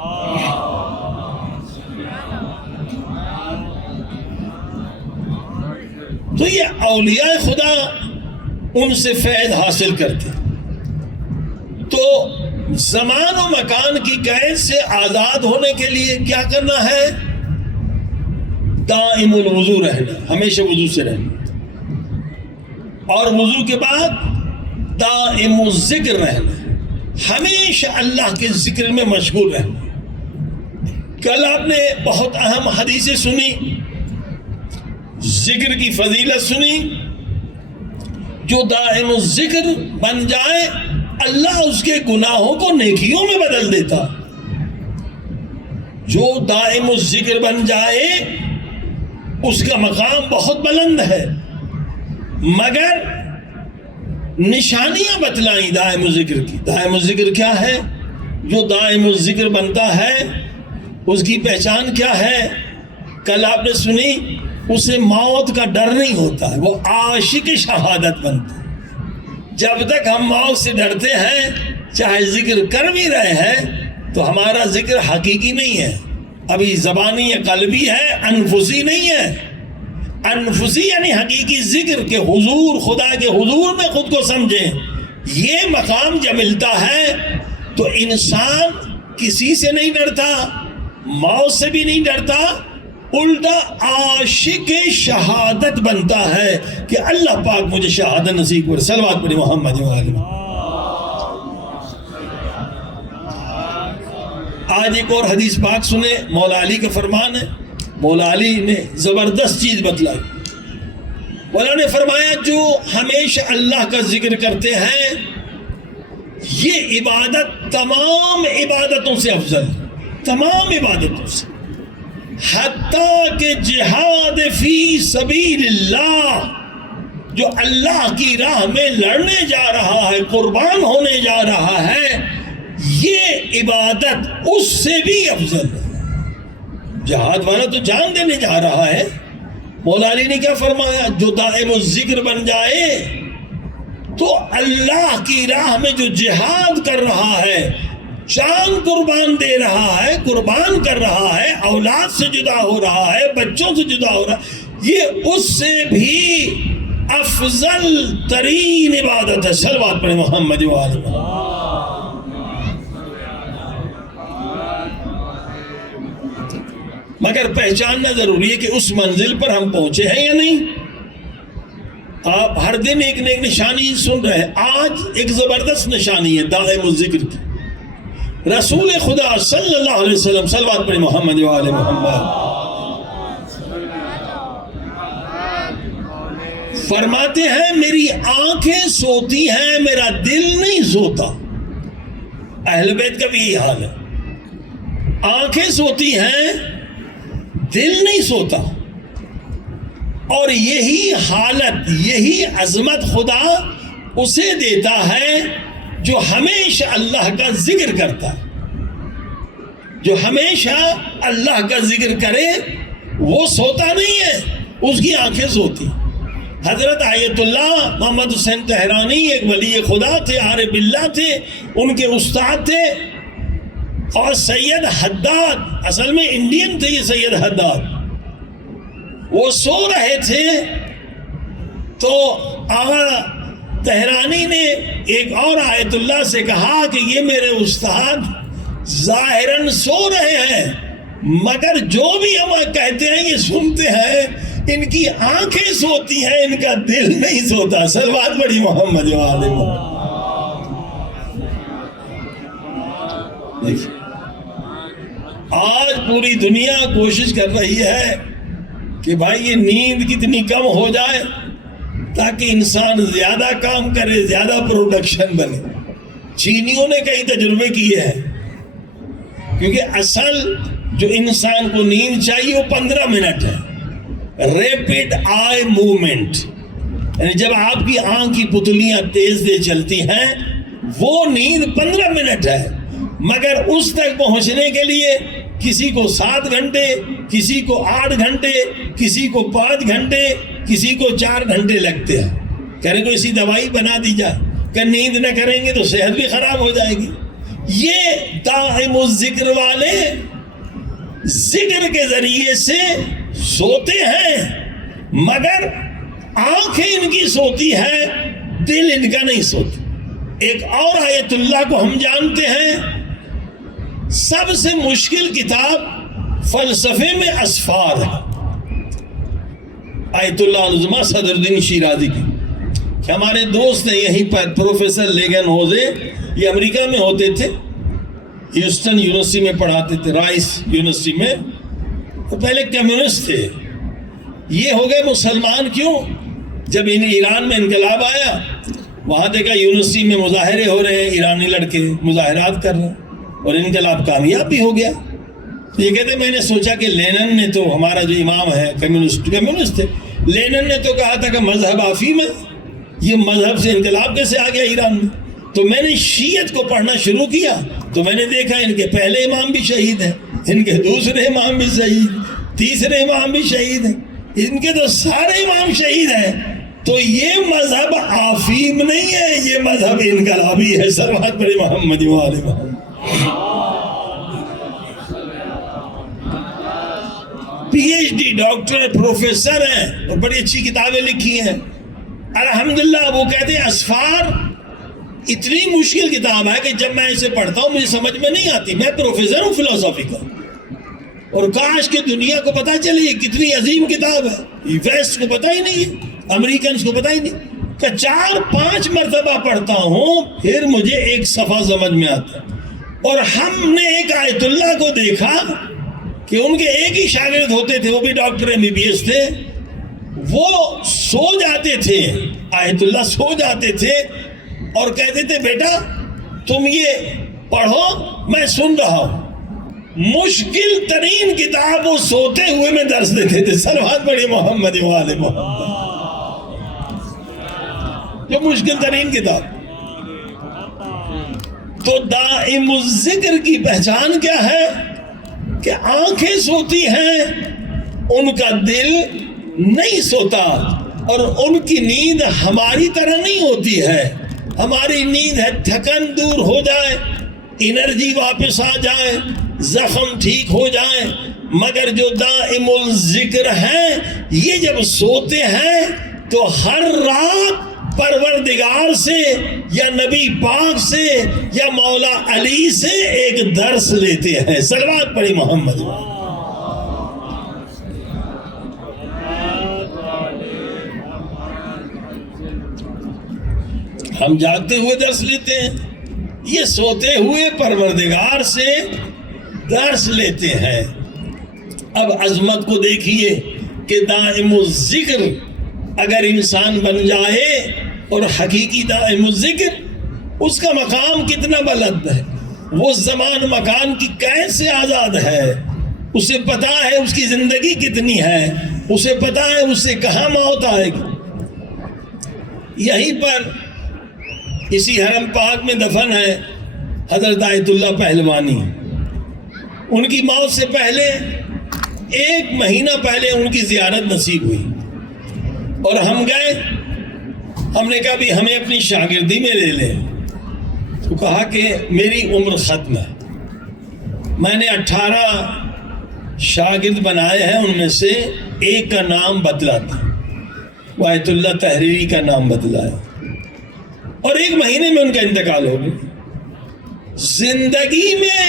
تو یہ اولیاء خدا ان سے فیض حاصل کرتے. تو زمان و مکان کی قید سے آزاد ہونے کے لیے کیا کرنا ہے؟ دائم الوضو رہنا، ہمیشہ وضو سے رہنا، اور وضو کے بعد دائم الذکر رہنا، ہمیشہ اللہ کے ذکر میں مشغول رہنا. کل آپ نے بہت اہم حدیثیں سنی، ذکر کی فضیلت سنی. جو دائم الذکر بن جائے اللہ اس کے گناہوں کو نیکیوں میں بدل دیتا. جو دائم الذکر بن جائے اس کا مقام بہت بلند ہے، مگر نشانیاں بتلائیں دائم الذکر کی. دائم الذکر کیا ہے؟ جو دائم الذکر بنتا ہے اس کی پہچان کیا ہے؟ کل آپ نے سنی، اسے موت کا ڈر نہیں ہوتا ہے، وہ عاشق شہادت بنتا ہے. جب تک ہم موت سے ڈرتے ہیں چاہے ذکر کر بھی رہے ہیں تو ہمارا ذکر حقیقی نہیں ہے، ابھی زبانی یا قلبی ہے، انفسی نہیں ہے. انفسی یعنی حقیقی ذکر کے حضور، خدا کے حضور میں خود کو سمجھیں. یہ مقام جب ملتا ہے تو انسان کسی سے نہیں ڈرتا، موت سے بھی نہیں ڈرتا، الٹا عاشق شہادت بنتا ہے کہ اللہ پاک مجھے شہادت نصیب کرے. صلوات پڑھی محمد و آلہ. آج ایک اور حدیث پاک سنیں، مولا علی کا فرمان ہے. مولا علی نے زبردست چیز بتلائی. مولا نے فرمایا جو ہمیشہ اللہ کا ذکر کرتے ہیں یہ عبادت تمام عبادتوں سے افضل، تمام عبادتوں سے، حتیٰ کہ جہاد فی سبیل اللہ، جو اللہ کی راہ میں لڑنے جا رہا ہے، قربان ہونے جا رہا ہے، یہ عبادت اس سے بھی افضل ہے. جہاد والا تو جان دینے جا رہا ہے. مولا علی نے کیا فرمایا؟ جو دائم الذکر بن جائے تو اللہ کی راہ میں جو جہاد کر رہا ہے، جان قربان دے رہا ہے، قربان کر رہا ہے، اولاد سے جدا ہو رہا ہے، بچوں سے جدا ہو رہا ہے، یہ اس سے بھی افضل ترین عبادت ہے. صلوات پڑھیں محمد و آلہ محمد. مگر پہچاننا ضروری ہے کہ اس منزل پر ہم پہنچے ہیں یا نہیں. آپ ہر دن ایک نہ ایک نشانی سن رہے ہیں. آج ایک زبردست نشانی ہے دائم الذکر کی. رسول خدا صلی اللہ علیہ وسلم، صلوات پڑھیں محمد و آلہ محمد، فرماتے ہیں میری آنکھیں سوتی ہیں، میرا دل نہیں سوتا. اہل بیت کا بھی یہی حال ہے، آنکھیں سوتی ہیں، دل نہیں سوتا. اور یہی حالت، یہی عظمت خدا اسے دیتا ہے جو ہمیشہ اللہ کا ذکر کرتا ہے. جو ہمیشہ اللہ کا ذکر کرے وہ سوتا نہیں ہے، اس کی آنکھیں سوتی. حضرت آیت اللہ محمد حسین تہرانی ایک ولی خدا تھے، عارف باللہ تھے، ان کے استاد تھے. اور سید حداد، اصل میں انڈین تھے یہ سید حداد، وہ سو رہے تھے تو آغا تہرانی نے ایک اور آیت اللہ سے کہا کہ یہ میرے استاد ظاہراً سو رہے ہیں مگر جو بھی ہم کہتے ہیں یہ سنتے ہیں، ان کی آنکھیں سوتی ہیں، ان کا دل نہیں سوتا. صلوات پڑھی محمد و آلہ محمد. دیکھیں آج پوری دنیا کوشش کر رہی ہے کہ بھائی یہ نیند کتنی کم ہو جائے تاکہ انسان زیادہ کام کرے، زیادہ پروڈکشن بنے. چینیوں نے کئی تجربے کیے ہیں، کیونکہ اصل جو انسان کو نیند چاہیے وہ 15 منٹ ہے. ریپڈ آئی موومنٹ، یعنی جب آپ کی آنکھ کی پتلیاں تیز تیز چلتی ہیں وہ نیند 15 منٹ ہے. مگر اس تک پہنچنے کے لیے کسی کو 7 گھنٹے، کسی کو 8 گھنٹے، کسی کو 5 گھنٹے، کسی کو 4 گھنٹے لگتے ہیں. کہہ رہے کو اسی دوائی بنا دی جائے کہ نیند نہ کریں گے تو صحت بھی خراب ہو جائے گی. یہ دائم الذکر والے ذکر کے ذریعے سے سوتے ہیں مگر آنکھیں ان کی سوتی ہے، دل ان کا نہیں سوتا۔ ایک اور آیت اللہ کو ہم جانتے ہیں، سب سے مشکل کتاب فلسفے میں اسفار ہے، آیت اللہ العظمیٰ صدر الدین شیرازی کی، کہ ہمارے دوست ہیں یہیں پر پروفیسر لیگن ہوزے، یہ امریکہ میں ہوتے تھے، ہیوسٹن یونیورسٹی میں پڑھاتے تھے، رائس یونیورسٹی میں، وہ پہلے کمیونسٹ تھے، یہ ہو گئے مسلمان کیوں؟ جب ایران میں انقلاب آیا، وہاں دیکھا یونیورسٹی میں مظاہرے ہو رہے ہیں، ایرانی لڑکے مظاہرات کر رہے ہیں، اور انقلاب کامیاب بھی ہو گیا۔ تو یہ کہتے میں نے سوچا کہ لینن نے تو، ہمارا جو امام ہے کمیونسٹ تھے، لینن نے تو کہا تھا کہ مذہب آفیم ہے، یہ مذہب سے انقلاب کیسے آ گیا ایران میں؟ تو میں نے شیعت کو پڑھنا شروع کیا تو میں نے دیکھا ان کے پہلے امام بھی شہید ہیں، ان کے دوسرے امام بھی شہید، تیسرے امام بھی شہید ہیں، ان کے تو سارے امام شہید ہیں۔ تو یہ مذہب آفیم نہیں ہے، یہ مذہب انقلابی ہے۔ صلوات پر محمد و آل Muhammad. P H D doctor professor ہیں اور بڑی اچھی کتابیں لکھی ہیں الحمدللہ۔ وہ کہتے ہیں اسفار اتنی مشکل کتاب ہے کہ جب میں اسے پڑھتا ہوں مجھے سمجھ میں نہیں آتی۔ میں پروفیسر ہوں فلسفی کا، اور کاش کہ دنیا کو پتا چلے یہ کتنی عظیم کتاب ہے، ویسٹ کو پتا ہی نہیں ہے، امریکنز کو پتا ہی نہیں، کہ 4-5 مرتبہ پڑھتا ہوں پھر مجھے ایک صفحہ سمجھ میں آتا ہے۔ اور ہم نے ایک آیت اللہ کو دیکھا کہ ان کے ایک ہی شاگرد ہوتے تھے، وہ بھی ڈاکٹر MBBS تھے، وہ سو جاتے تھے، آیت اللہ سو جاتے تھے اور کہتے تھے بیٹا تم یہ پڑھو میں سن رہا ہوں۔ مشکل ترین کتاب وہ سوتے ہوئے میں درس دیتے تھے۔ صلوات پڑھیے محمد و آل محمد۔ جو مشکل ترین کتاب۔ تو دائم الذکر کی پہچان کیا ہے؟ کہ آنکھیں سوتی ہیں، ان کا دل نہیں سوتا، اور ان کی نیند ہماری طرح نہیں ہوتی ہے۔ ہماری نیند ہے تھکن دور ہو جائے، انرجی واپس آ جائے، زخم ٹھیک ہو جائے، مگر جو دائم الذکر ہیں یہ جب سوتے ہیں تو ہر رات پروردگار سے یا نبی پاک سے یا مولا علی سے ایک درس لیتے ہیں۔ صلوات پڑھی محمد۔ ہم جاگتے ہوئے درس لیتے ہیں، یہ سوتے ہوئے پروردگار سے درس لیتے ہیں۔ اب عظمت کو دیکھیے کہ دائم الذکر اگر انسان بن جائے، اور حقیقی دائم الذکر اس کا مقام کتنا بلند ہے، وہ زمان مکان کی قید سے آزاد ہے، اسے پتا ہے اس کی زندگی کتنی ہے، اسے پتا ہے اس سے کہاں موت آئے گی۔ یہیں پر اسی حرم پاک میں دفن ہے حضرت آیت اللہ پہلوانی۔ ان کی موت سے پہلے 1 مہینہ پہلے ان کی زیارت نصیب ہوئی، اور ہم گئے، ہم نے کہا بھی ہمیں اپنی شاگردی میں لے لیں، تو کہا کہ میری عمر ختم ہے، میں نے 18 شاگرد بنائے ہیں، ان میں سے ایک کا نام بدلا تھا، وہ آیت اللہ تحریری کا نام بدلا ہے، اور 1 مہینے میں ان کا انتقال ہو گیا۔ زندگی میں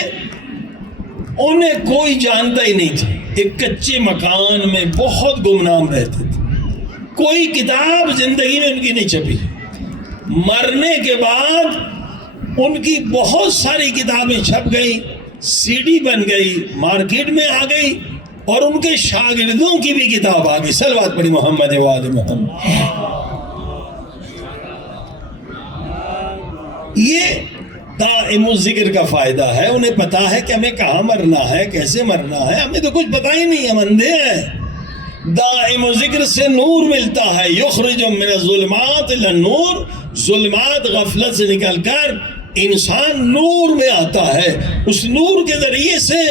انہیں کوئی جانتا ہی نہیں تھا، ایک کچے مکان میں بہت گمنام رہتے تھے، کوئی کتاب زندگی میں ان کی نہیں چھپی۔ مرنے کے بعد ان کی بہت ساری کتابیں چھپ گئی، CD بن گئی، مارکیٹ میں آ گئی، اور ان کے شاگردوں کی بھی کتاب آ گئی۔ صلوات پڑھی محمد و آل محمد۔ یہ دائم الذکر کا فائدہ ہے، انہیں پتا ہے کہ ہمیں کہاں مرنا ہے، کیسے مرنا ہے، ہمیں تو کچھ پتا ہی نہیں، ہم اندھے ہیں۔ دائم ذکر سے نور ملتا ہے، یخرج من الظلمات الی النور، ظلمات غفلت سے نکل کر انسان نور میں آتا ہے، اس نور کے ذریعے سے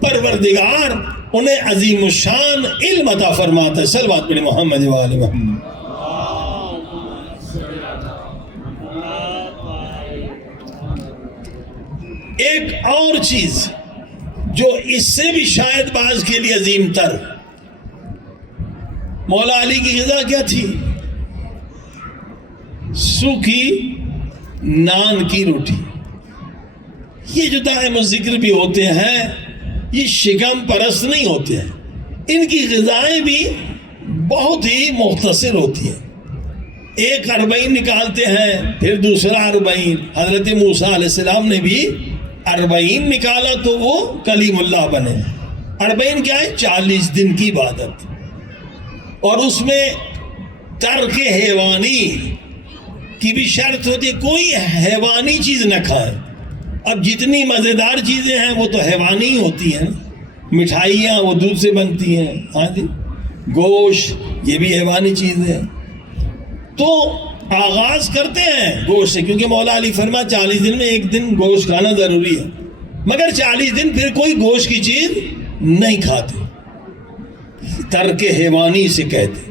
پروردگار انہیں عظیم الشان علم عطا فرماتا ہے۔ صلوات پڑھی محمد و آل محمد۔ ایک اور چیز جو اس سے بھی شاید بعض کے لیے عظیم تر، مولا علی کی غذا کیا تھی؟ سوکھی نان کی روٹی. یہ جو دائم الذکر بھی ہوتے ہیں یہ شکم پرست نہیں ہوتے ہیں، ان کی غذائیں بھی بہت ہی مختصر ہوتی ہیں. ایک 40 نکالتے ہیں، پھر دوسرا 40. حضرت موسیٰ علیہ السلام نے بھی 40 نکالا تو وہ کلیم اللہ بنے. 40 کیا ہے؟ 40 دن کی عبادت. اور اس میں ترک حیوانی کی بھی شرط ہوتی ہے، کوئی حیوانی چیز نہ کھائے. اب جتنی مزیدار چیزیں ہیں وہ تو حیوانی ہی ہوتی ہیں. مٹھائیاں وہ دودھ سے بنتی ہیں، ہاں جی، گوشت یہ بھی حیوانی چیز ہے. تو آغاز کرتے ہیں گوشت سے، کیونکہ مولا علی فرما 40 دن میں ایک دن گوشت کھانا ضروری ہے، مگر 40 دن پھر کوئی گوشت کی چیز نہیں کھاتے، ترک حیوانی سے کہتے.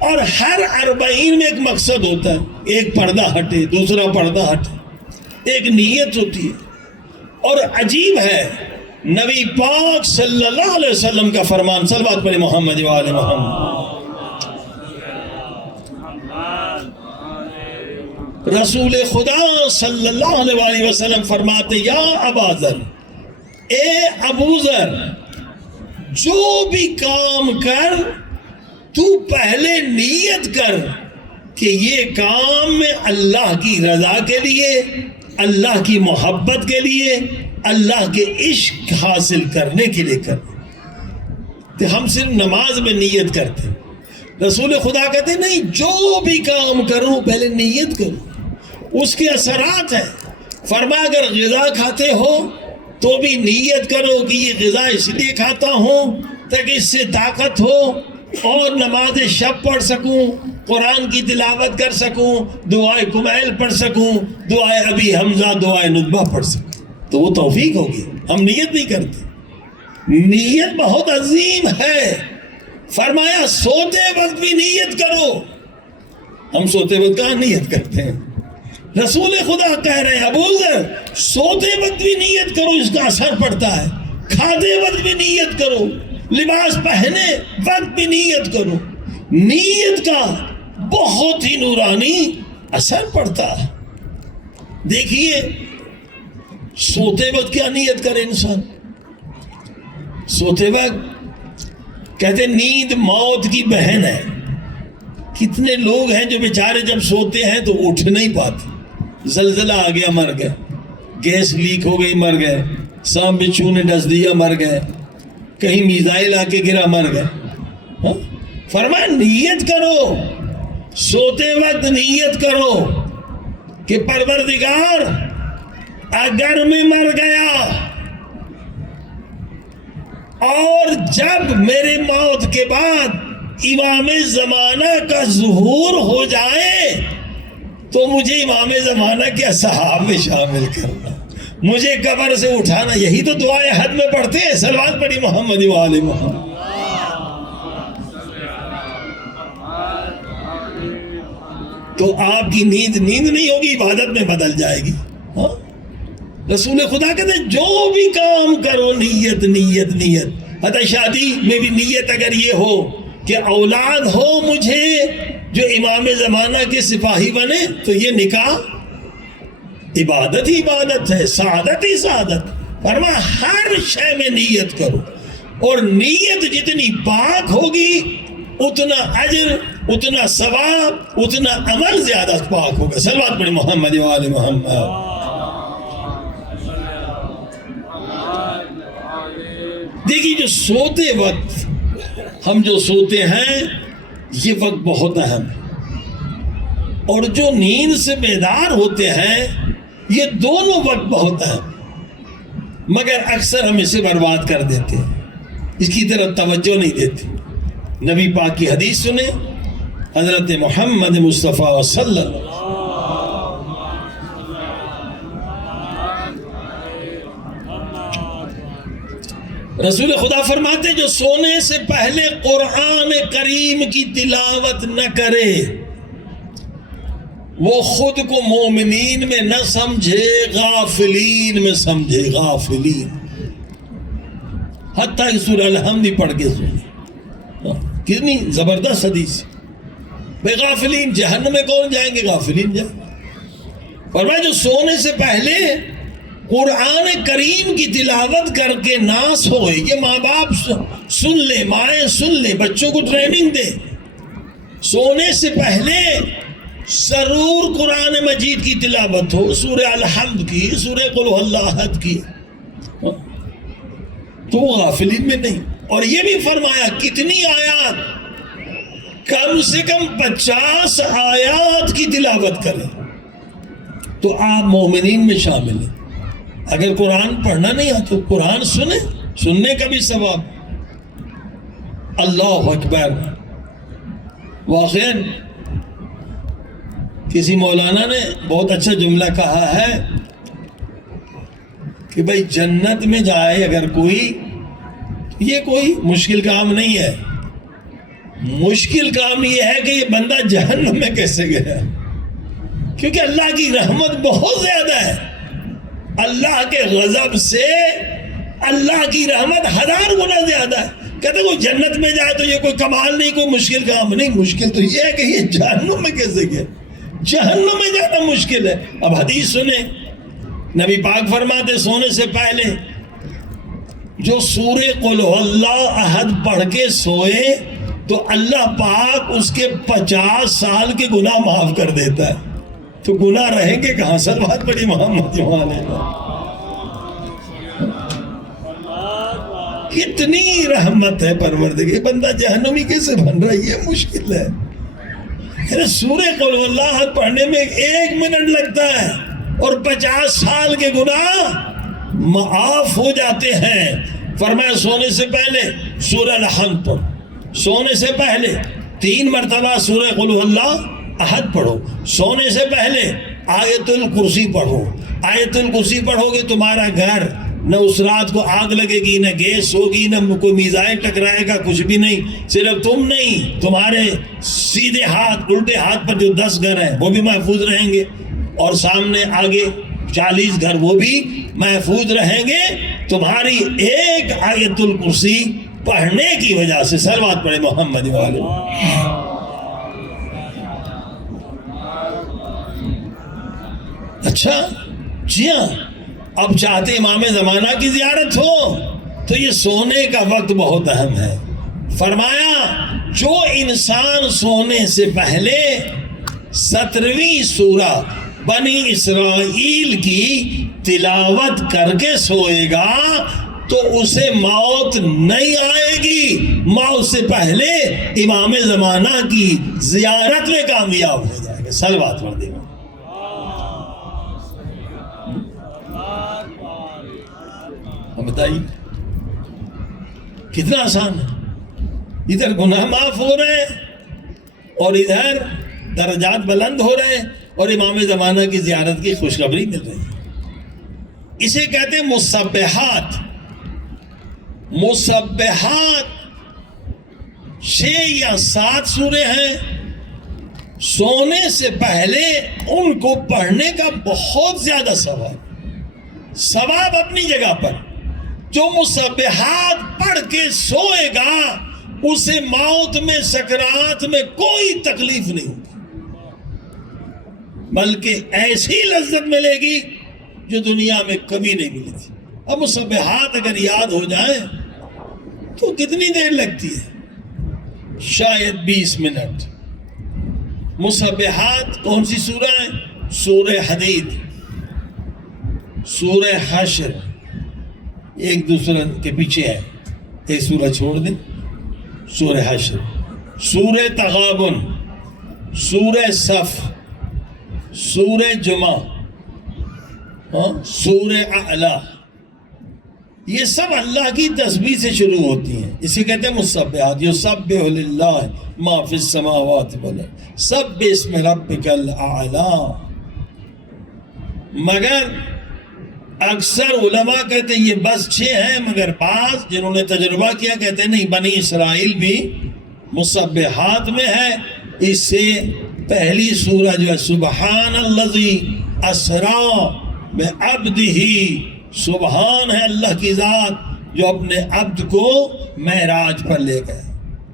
اور ہر 40 میں ایک مقصد ہوتا ہے، ایک پردہ ہٹے، دوسرا پردہ ہٹے، ایک نیت ہوتی ہے. اور عجیب ہے نبی پاک صلی اللہ علیہ وسلم کا فرمان، صلوات پڑھیں محمد و آل محمد. رسول خدا صلی اللہ علیہ وسلم فرماتے، یا ابا ذر، اے ابو ذر، جو بھی کام کر تو پہلے نیت کر کہ یہ کام میں اللہ کی رضا کے لیے، اللہ کی محبت کے لیے، اللہ کے عشق حاصل کرنے کے لیے کر. تو ہم صرف نماز میں نیت کرتے، رسول خدا کہتے نہیں، جو بھی کام کرو پہلے نیت کرو. اس کے اثرات ہیں. فرما اگر غذا کھاتے ہو تو بھی نیت کرو کہ یہ غذا اس لیے کھاتا ہوں تاکہ اس سے طاقت ہو اور نماز شب پڑھ سکوں، قرآن کی تلاوت کر سکوں، دعائے کمیل پڑھ سکوں، دعائے ابی حمزہ، دعائے ندبہ پڑھ سکوں. تو وہ توفیق ہوگی. ہم نیت نہیں کرتے. نیت بہت عظیم ہے. فرمایا سوتے وقت بھی نیت کرو. ہم سوتے وقت کہاں نیت کرتے ہیں؟ رسول خدا کہہ رہے ہیں ابو ذر سوتے وقت بھی نیت کرو، اس کا اثر پڑتا ہے. کھاتے وقت بھی نیت کرو، لباس پہنے وقت بھی نیت کرو. نیت کا بہت ہی نورانی اثر پڑتا ہے. دیکھیے سوتے وقت کیا نیت کرے انسان. سوتے وقت کہتے نیند موت کی بہن ہے. کتنے لوگ ہیں جو بیچارے جب سوتے ہیں تو اٹھ نہیں پاتے. زلزلہ آ گیا مر گئے، گیس لیک ہو گئی مر گئے، سانپ بچھو نے ڈس دیا مر گئے، کہیں میزائل آ کے گرا مر گئے. فرمایا نیت کرو، سوتے وقت نیت کرو کہ پروردگار اگر میں مر گیا اور جب میرے موت کے بعد امام زمانہ کا ظہور ہو جائے تو مجھے امام زمانہ کے اصحاب میں شامل کرنا، مجھے قبر سے اٹھانا. یہی تو دعائے حد میں پڑھتے ہیں. صلوات پڑھی محمد و آل محمد. تو آپ کی نیند نہیں ہوگی، عبادت میں بدل جائے گی. رسول خدا کہتے ہیں جو بھی کام کرو نیت نیت نیت. حتی شادی میں بھی نیت اگر یہ ہو کہ اولاد ہو مجھے جو امام زمانہ کے سپاہی بنے تو یہ نکاح عبادت ہی عبادت ہے، سعادت ہی سعادت. فرمایا ہر شے میں نیت کرو، اور نیت جتنی پاک ہوگی اتنا اجر، اتنا ثواب، اتنا عمل زیادہ پاک ہوگا. صلوات پڑھی محمد و آل محمد. دیکھیے جو سوتے وقت ہم جو سوتے ہیں یہ وقت بہت اہم ہے، اور جو نیند سے بیدار ہوتے ہیں یہ دونوں وقت بہت اہم، مگر اکثر ہم اسے برباد کر دیتے ہیں، اس کی طرف توجہ نہیں دیتے. نبی پاک کی حدیث سنیں، حضرت محمد مصطفیٰ صلی اللہ علیہ وسلم رسول خدا فرماتے جو سونے سے پہلے قرآن کریم کی تلاوت نہ کرے وہ خود کو مومنین میں نہ سمجھے، غافلین میں سمجھے. غافلین حتیٰ کہ سورہ الحمد پڑھ کے سنے. کتنی زبردست حدیث. بے غافلین جہنم میں کون جائیں گے؟ غافلین جائیں گے. فرمایا جو سونے سے پہلے قرآن کریم کی تلاوت کر کے ناس ہوئے، یہ ماں باپ سن لے، مائیں سن لے، بچوں کو ٹریننگ دے، سونے سے پہلے ضرور قرآن مجید کی تلاوت ہو، سورہ الحمد کی، سورہ قل هو اللہ احد کی، تو وہ غافلین میں نہیں. اور یہ بھی فرمایا کتنی آیات؟ کم سے کم 50 آیات کی تلاوت کریں تو آپ مومنین میں شامل ہیں. اگر قرآن پڑھنا نہیں آتا قرآن سنیں، سننے کا بھی ثواب. اللہ اکبر. واقعاً کسی مولانا نے بہت اچھا جملہ کہا ہے کہ بھائی جنت میں جائے اگر کوئی، یہ کوئی مشکل کام نہیں ہے. مشکل کام یہ ہے کہ یہ بندہ جہنم میں کیسے گیا، کیونکہ اللہ کی رحمت بہت زیادہ ہے. اللہ کے غضب سے اللہ کی رحمت 1000 گنا زیادہ ہے. کہتے کوئی جنت میں جائے تو یہ کوئی کمال نہیں، کوئی مشکل کام نہیں. مشکل تو یہ ہے کہ یہ جہنم میں کیسے گیا. جہنم میں جانا مشکل ہے. اب حدیث سنیں، نبی پاک فرماتے سونے سے پہلے جو سورہ قل هو اللہ احد پڑھ کے سوئے تو اللہ پاک اس کے 50 سال کے گناہ معاف کر دیتا ہے. تو گناہ رہیں گے کہاں؟ صلوات پڑھی محمد علیہ. کتنی رحمت ہے پروردگار. بندہ جہنمی کیسے بن رہا ہے؟ یہ مشکل ہے. سورہ قل هو اللہ احد پڑھنے میں 1 منٹ لگتا ہے اور 50 سال کے گناہ معاف ہو جاتے ہیں. فرمایا سونے سے پہلے سورہ الحمد پڑھو، سونے سے پہلے 3 مرتبہ سورہ قل هو اللہ احد پڑھو، سونے سے پہلے آیت الکرسی پڑھو. آیت الکرسی پڑھو گے تمہارا گھر نہ اس رات کو آگ لگے گی، نہ گیس ہوگی، نہ کوئی میزائل ٹکرائے گا، کچھ بھی نہیں. صرف تم نہیں، تمہارے سیدھے ہاتھ الٹے ہاتھ پر جو 10 گھر ہیں وہ بھی محفوظ رہیں گے، اور سامنے آگے 40 گھر وہ بھی محفوظ رہیں گے تمہاری ایک آیت الکرسی پڑھنے کی وجہ سے. صلوات پڑھے محمد والے. اچھا جی ہاں، اب چاہتے امام زمانہ کی زیارت ہو تو یہ سونے کا وقت بہت اہم ہے. فرمایا جو انسان سونے سے پہلے 17ویں سورہ بنی اسرائیل کی تلاوت کر کے سوئے گا تو اسے موت نہیں آئے گی. موت سے پہلے امام زمانہ کی زیارت میں کامیاب ہو جائے گا. صلوات پڑھ دیں. بتائیے کتنا آسان ہے. ادھر گناہ معاف ہو رہے ہیں اور ادھر درجات بلند ہو رہے ہیں اور امام زمانہ کی زیارت کی خوشخبری مل رہی ہے. اسے کہتے ہیں مسبحات. مسبحات 6 یا 7 سورے ہیں. سونے سے پہلے ان کو پڑھنے کا بہت زیادہ ثواب اپنی جگہ پر. جو مسبحات پڑھ کے سوئے گا اسے موت میں سکرات میں کوئی تکلیف نہیں ہوگی، بلکہ ایسی لذت ملے گی جو دنیا میں کبھی نہیں ملی تھی. اب مسبحات اگر یاد ہو جائیں تو کتنی دیر لگتی ہے؟ شاید 20 منٹ. مسبحات کون سی سورہ ہیں؟ سورہ حدید، سورہ حشر، ایک دوسرے کے پیچھے ہے، ایک سورہ چھوڑ دیں. سورہ حشر، سورہ تغابن، سورہ صف، سورہ جمعہ، سورہ اعلی. یہ سب اللہ کی تسبیح سے شروع ہوتی ہیں. اسے کہتے ہیں مسبحات. یسبح للہ ما فی السماوات والارض سبح اسم ربک الاعلی. مگر اکثر علماء کہتے ہیں یہ بس 6 ہیں، مگر بعض جنہوں نے تجربہ کیا کہتے ہیں نہیں، بنی اسرائیل بھی مسبحات میں ہے. اس سے پہلی سورہ جو ہے سبحان الذی اسریٰ بعبدہ، سبحان ہے اللہ کی ذات جو اپنے عبد کو معراج پر لے گئے.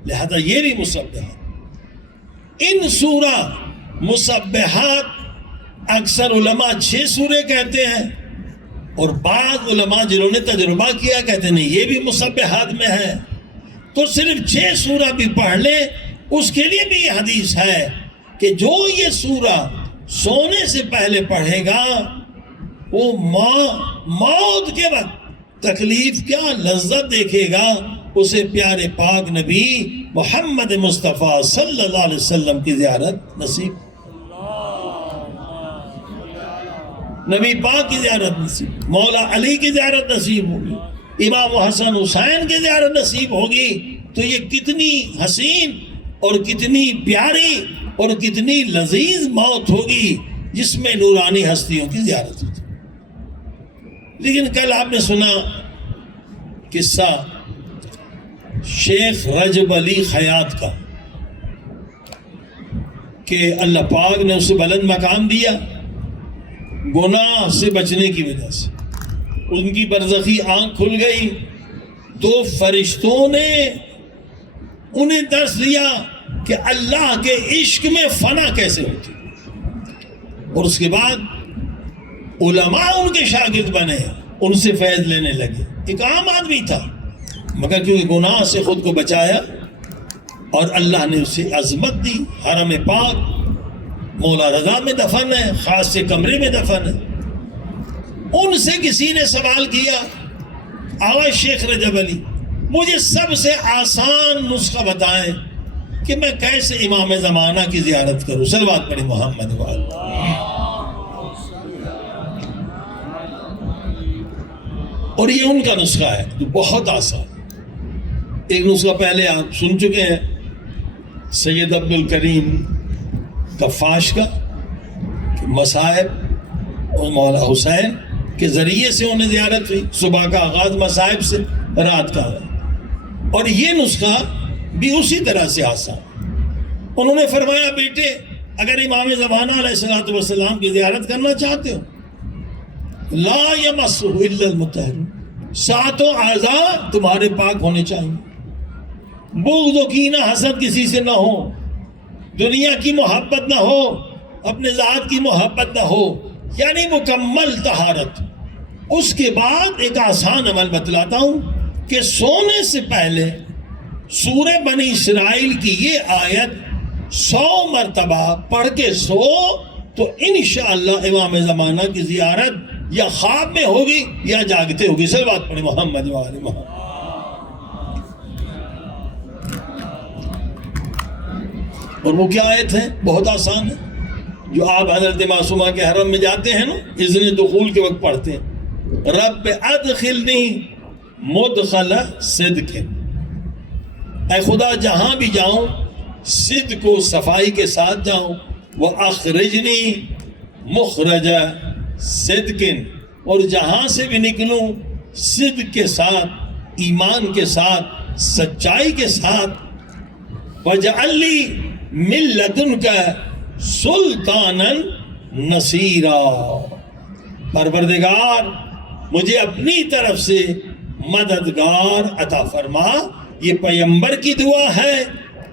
لہذا یہ بھی مسبحات. ان سورہ مسبحات اکثر علماء 6 سورے کہتے ہیں، اور بعض علماء جنہوں نے تجربہ کیا کہتے ہیں نہیں یہ بھی مسبحات میں ہے. تو صرف 6 سورہ بھی پڑھ لیں، اس کے لیے بھی یہ حدیث ہے کہ جو یہ سورہ سونے سے پہلے پڑھے گا وہ موت کے وقت تکلیف کیا لذت دیکھے گا، اسے پیارے پاک نبی محمد مصطفیٰ صلی اللہ علیہ وسلم کی زیارت نصیب، نبی پاک کی زیارت نصیب، مولا علی کی زیارت نصیب ہوگی، امام حسن حسین کی زیارت نصیب ہوگی. تو یہ کتنی حسین اور کتنی پیاری اور کتنی لذیذ موت ہوگی جس میں نورانی ہستیوں کی زیارت ہوتی. لیکن کل آپ نے سنا قصہ شیخ رجب علی خیاط کا کہ اللہ پاک نے اسے بلند مقام دیا گناہ سے بچنے کی وجہ سے. ان کی برزخی آنکھ کھل گئی، 2 فرشتوں نے انہیں درس دیا کہ اللہ کے عشق میں فنا کیسے ہوتی. اور اس کے بعد علماء ان کے شاگرد بنے، ان سے فیض لینے لگے. ایک عام آدمی تھا مگر کیونکہ گناہ سے خود کو بچایا اور اللہ نے اسے عظمت دی. حرم پاک مولا رضا میں دفن ہے، خاص سے کمرے میں دفن ہے. ان سے کسی نے سوال کیا آواز شیخ رجب علی مجھے سب سے آسان نسخہ بتائیں کہ میں کیسے امام زمانہ کی زیارت کروں. صلوات پڑھی محمد وآلہ. اور یہ ان کا نسخہ ہے جو بہت آسان. ایک نسخہ پہلے آپ سن چکے ہیں سید عبد الکریم کفاش کا کہ مصائب اور مولا حسین کے ذریعے سے انہیں زیارت ہوئی. صبح کا آغاز مصائب سے، رات کا. اور یہ نسخہ بھی اسی طرح سے آسان. انہوں نے فرمایا بیٹے اگر امام زمانہ علیہ السلام کی زیارت کرنا چاہتے ہو لا یمسہ الا المطہرون، 7 اعضاء تمہارے پاک ہونے چاہیے. بغض و کینہ حسد کسی سے نہ ہو، دنیا کی محبت نہ ہو، اپنے ذات کی محبت نہ ہو، یعنی مکمل طہارت. اس کے بعد ایک آسان عمل بتلاتا ہوں کہ سونے سے پہلے سورہ بنی اسرائیل کی یہ آیت 100 مرتبہ پڑھ کے سو تو انشاءاللہ امام زمانہ کی زیارت یا خواب میں ہوگی یا جاگتے ہوگی. صلوات پڑھی محمد وآلہ محمد. اور وہ کیا آیت ہے؟ بہت آسان ہے جو آپ حضرت معصومہ کے حرم میں جاتے ہیں نا اذن دخول کے وقت پڑھتے ہیں رب ادخلنی مدخل صدق. اے خدا جہاں بھی جاؤں صدق و صفائی کے ساتھ جاؤں. وَأَخْرِجْنِي مُخْرَجَ صِدْقٍ، اور جہاں سے بھی نکلوں صدق کے ساتھ، ایمان کے ساتھ، سچائی کے ساتھ. وَجَعَلْ لِي مِن لَدُنْكَ سُلْطَانًا نَصِيرًا، پروردگار مجھے اپنی طرف سے مددگار عطا فرما. یہ پیغمبر کی دعا ہے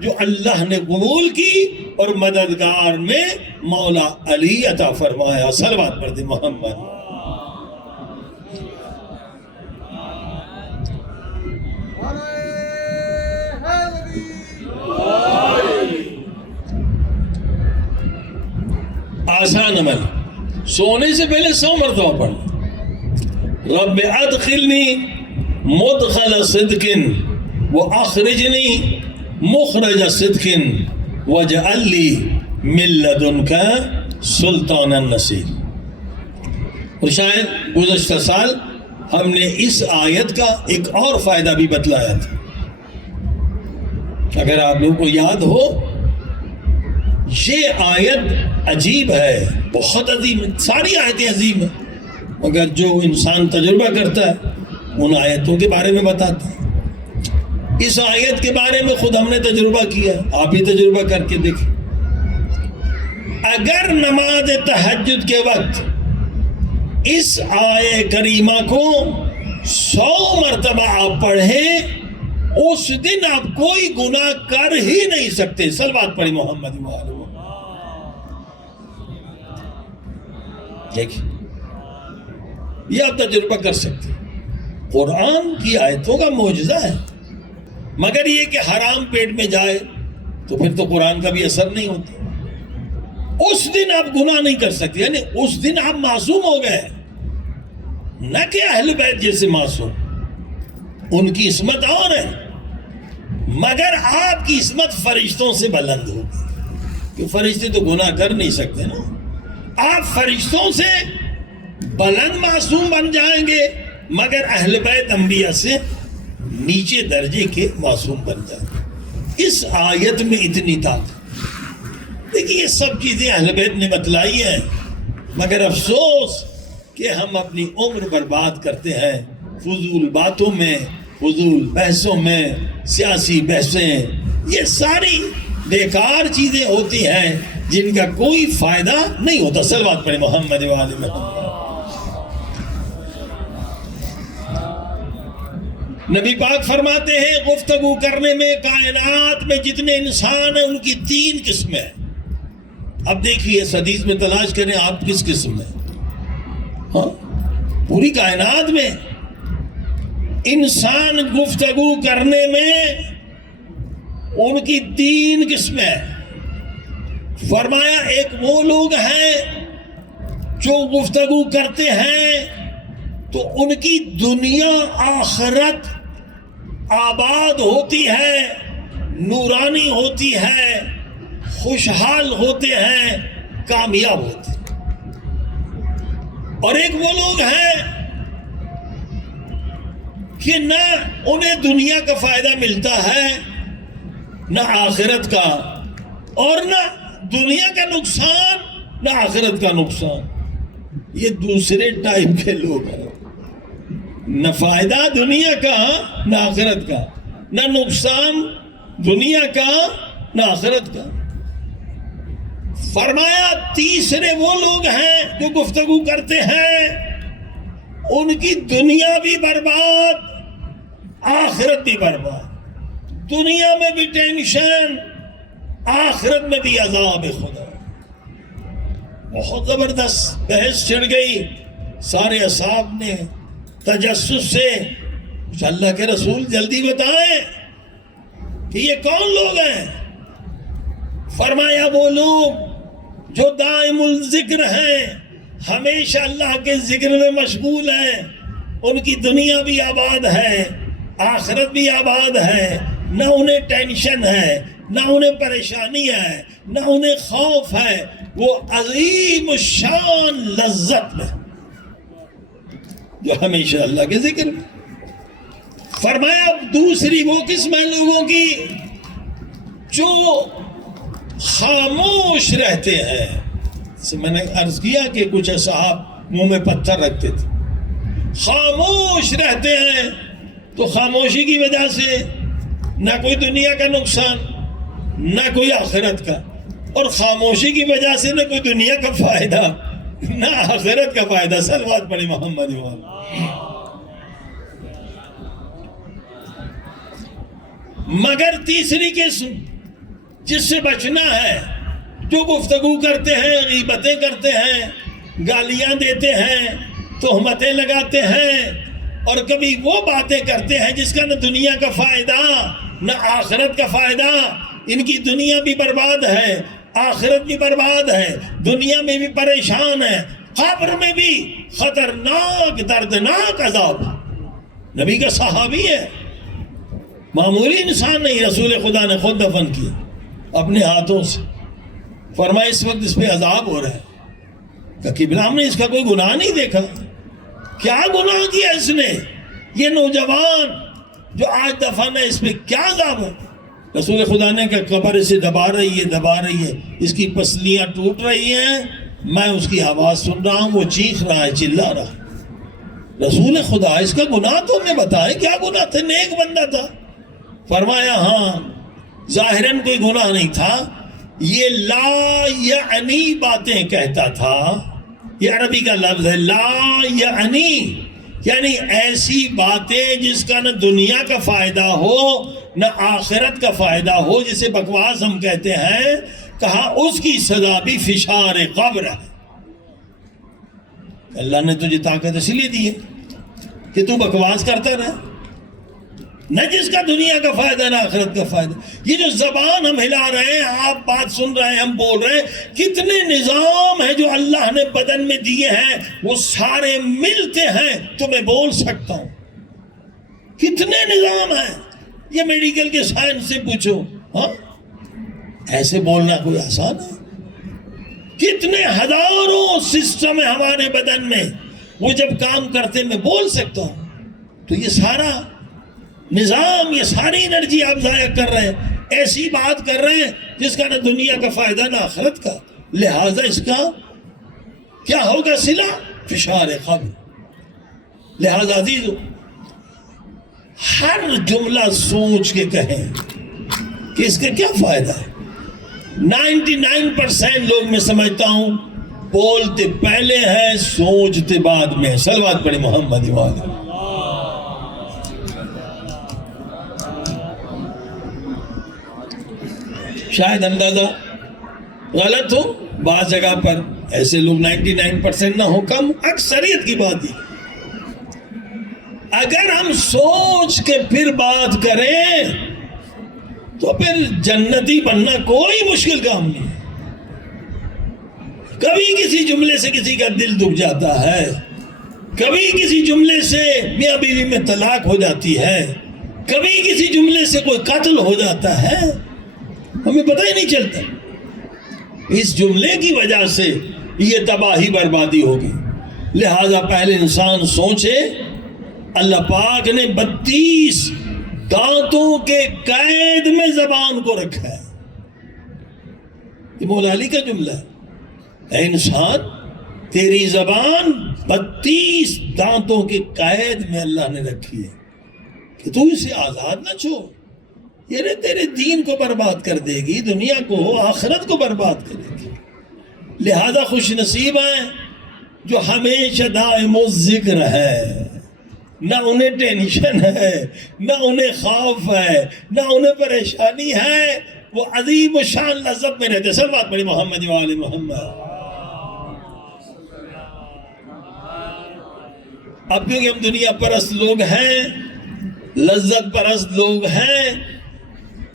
جو اللہ نے قبول کی اور مددگار میں مولا علی عطا فرمایا. صلوات پڑھ دے محمد. آسان عمل، سونے سے پہلے 100 مرتبہ پڑھ. رب ادخلنی مدخل صدق واخرجنی مخرج صدق واجعل لی من لدنک سلطانا نصیر. اور شاید گزشتہ سال ہم نے اس آیت کا ایک اور فائدہ بھی بتلایا تھا. اگر آپ لوگوں کو یاد ہو یہ آیت عجیب ہے، بہت عظیم ہے. ساری آیتیں عظیم ہیں مگر جو انسان تجربہ کرتا ہے ان آیتوں کے بارے میں بتاتا ہے. اس آیت کے بارے میں خود ہم نے تجربہ کیا، آپ بھی تجربہ کر کے دیکھیں. اگر نماز تہجد کے وقت اس آیت کریمہ کو 100 مرتبہ آپ پڑھیں اس دن آپ کوئی گناہ کر ہی نہیں سکتے. صلوات پڑھی محمد وآلہ. دیکھیں یہ آپ تجربہ کر سکتے. قرآن کی آیتوں کا معجزہ ہے. مگر یہ کہ حرام پیٹ میں جائے تو پھر تو قرآن کا بھی اثر نہیں ہوتا. اس دن آپ گناہ نہیں کر سکتے. یعنی اس دن آپ معصوم ہو گئے, نہ کہ اہل بیت جیسے معصوم. ان کی عصمت اور ہے, مگر آپ کی عصمت فرشتوں سے بلند ہوگی, کہ فرشتے تو گناہ کر نہیں سکتے نا. آپ فرشتوں سے بلند معصوم بن جائیں گے, مگر اہل بیت انبیاء سے نیچے درجے کے معصوم بن جائیں گے. اس آیت میں اتنی طاقت. دیکھیے یہ سب چیزیں اہل بیت نے بتلائی ہیں, مگر افسوس کہ ہم اپنی عمر برباد کرتے ہیں فضول باتوں میں, فضول بحثوں میں, سیاسی بحثیں. یہ ساری بیکار چیزیں ہوتی ہیں جن کا کوئی فائدہ نہیں ہوتا. صلوات پڑھیں محمد وآلہ محمد. نبی پاک فرماتے ہیں گفتگو کرنے میں کائنات میں جتنے انسان ہیں ان کی 3 قسمیں ہیں. اب دیکھیے اس حدیث میں تلاش کریں آپ کس قسم میں. ہاں پوری کائنات میں انسان گفتگو کرنے میں ان کی 3 قسمیں ہیں. فرمایا ایک وہ لوگ ہیں جو گفتگو کرتے ہیں تو ان کی دنیا آخرت آباد ہوتی ہے, نورانی ہوتی ہے, خوشحال ہوتے ہیں, کامیاب ہوتے ہیں. اور ایک وہ لوگ ہیں کہ نہ انہیں دنیا کا فائدہ ملتا ہے, نہ آخرت کا, اور نہ دنیا کا نقصان نہ آخرت کا نقصان. یہ دوسرے ٹائپ کے لوگ ہیں. نہ فائدہ دنیا کا نہ آخرت کا, نہ نقصان دنیا کا نہ آخرت کا. فرمایا تیسرے وہ لوگ ہیں جو گفتگو کرتے ہیں ان کی دنیا بھی برباد, آخرت بھی برباد. دنیا میں بھی ٹینشن, آخرت میں بھی عذاب خدا. بہت زبردست بحث چھڑ گئی. سارے اصحاب نے تجسس سے اللہ کے رسول جلدی بتائیں کہ یہ کون لوگ ہیں. فرمایا وہ لوگ جو دائم الذکر ہیں, ہمیشہ اللہ کے ذکر میں مشغول ہیں. ان کی دنیا بھی آباد ہے, آخرت بھی آباد ہے. نہ انہیں ٹینشن ہے, نہ انہیں پریشانی ہے, نہ انہیں خوف ہے. وہ عظیم الشان لذت میں جو ہمیشہ اللہ کے ذکر میں. فرمایا دوسری وہ قسم ہے لوگوں کی جو خاموش رہتے ہیں. میں نے عرض کیا کہ کچھ اصحاب منہ میں پتھر رکھتے تھے. خاموش رہتے ہیں تو خاموشی کی وجہ سے نہ کوئی دنیا کا نقصان نہ کوئی آخرت کا, اور خاموشی کی وجہ سے نہ کوئی دنیا کا فائدہ نہ آخرت کا فائدہ. صلوات پڑھی محمد وآلہ. مگر تیسری قسم جس سے بچنا ہے, جو گفتگو کرتے ہیں, غیبتیں کرتے ہیں, گالیاں دیتے ہیں, تہمتیں لگاتے ہیں, اور کبھی وہ باتیں کرتے ہیں جس کا نہ دنیا کا فائدہ نہ آخرت کا فائدہ. ان کی دنیا بھی برباد ہے, آخرت بھی برباد ہے, دنیا میں بھی پریشان ہے, قبر میں بھی خطرناک دردناک عذاب. نبی کا صحابی ہے, معمولی انسان نہیں. رسول خدا نے خود دفن کیا اپنے ہاتھوں سے. فرمایا اس وقت اس پہ عذاب ہو رہا ہے. کہ ہم نے اس کا کوئی گناہ نہیں دیکھا. کیا گناہ کیا اس نے؟ یہ نوجوان جو آج دفن ہے اس پہ کیا عذاب ہے؟ رسول خدا نے کہا قبر اسے دبا رہی ہے, اس کی پسلیاں ٹوٹ رہی ہیں, میں اس کی آواز سن رہا ہوں, وہ چیخ رہا ہے, چلا رہا. رسول خدا اس کا گناہ تو ہمیں بتائیں, کیا گناہ تھا؟ نیک بندہ تھا. فرمایا ہاں ظاہراً کوئی گناہ نہیں تھا, یہ لا یعنی باتیں کہتا تھا. یہ عربی کا لفظ ہے, لا یعنی, یعنی ایسی باتیں جس کا نہ دنیا کا فائدہ ہو نہ آخرت کا فائدہ ہو، جسے بکواس ہم کہتے ہیں، کہا اس کی سزا بھی فشار قبر ہے۔ اللہ نے تجھے طاقت اس لیے دی ہے کہ تو بکواس کرتا رہے، نہ جس کا دنیا کا فائدہ نہ آخرت کا فائدہ۔ یہ جو زبان ہم ہلا رہے ہیں، آپ بات سن رہے ہیں، ہم بول رہے ہیں، کتنے نظام ہیں جو اللہ نے بدن میں دیے ہیں، وہ سارے ملتے ہیں تو میں بول سکتا ہوں۔ کتنے نظام ہیں، یہ میڈیکل کے سائنس سے پوچھو، ہاں ایسے بولنا کوئی آسان ہے؟ کتنے ہزاروں سسٹم ہیں ہمارے بدن میں، وہ جب کام کرتے میں بول سکتا ہوں۔ تو یہ سارا نظام، یہ ساری انرجی آپ ضائع کر رہے ہیں، ایسی بات کر رہے ہیں جس کا نہ دنیا کا فائدہ نہ آخرت کا، لہذا اس کا کیا ہوگا صلہ؟ فشار قبر۔ لہذا عزیزو، ہر جملہ سوچ کے کہیں کہ اس کا کیا فائدہ ہے۔ 99% لوگ میں سمجھتا ہوں بولتے پہلے ہیں، سوچتے بعد میں۔ صلوات پڑھیں محمد والے۔ شاید اندازہ غلط ہو، بعض جگہ پر ایسے لوگ 99% نہ ہو، کم اکثریت کی بات ہی۔ اگر ہم سوچ کے پھر بات کریں تو پھر جنتی بننا کوئی مشکل کام نہیں۔ کبھی کسی جملے سے کسی کا دل دکھ جاتا ہے، کبھی کسی جملے سے میاں بیوی میں طلاق ہو جاتی ہے، کبھی کسی جملے سے کوئی قتل ہو جاتا ہے، ہمیں پتہ ہی نہیں چلتا۔ اس جملے کی وجہ سے یہ تباہی بربادی ہوگی۔ لہذا پہلے انسان سوچے۔ اللہ پاک نے 32 دانتوں کے قید میں زبان کو رکھا ہے۔ یہ مولا علی کا جملہ ہے، اے انسان تیری زبان 32 دانتوں کے قید میں اللہ نے رکھی ہے کہ تو اسے آزاد نہ چھوڑ، یہ تیرے دین کو برباد کر دے گی، دنیا کو آخرت کو برباد کرے گی۔ لہذا خوش نصیب ہیں جو ہمیشہ دائم الذکر ہے، نہ انہیں ٹینشن ہے، نہ انہیں خوف ہے، نہ انہیں پریشانی ہے، وہ عظیم و شان لذت میں رہتے۔ صلوات پڑھیں محمد و آل محمد۔ اب کیونکہ ہم دنیا پرست لوگ ہیں، لذت پرست لوگ ہیں،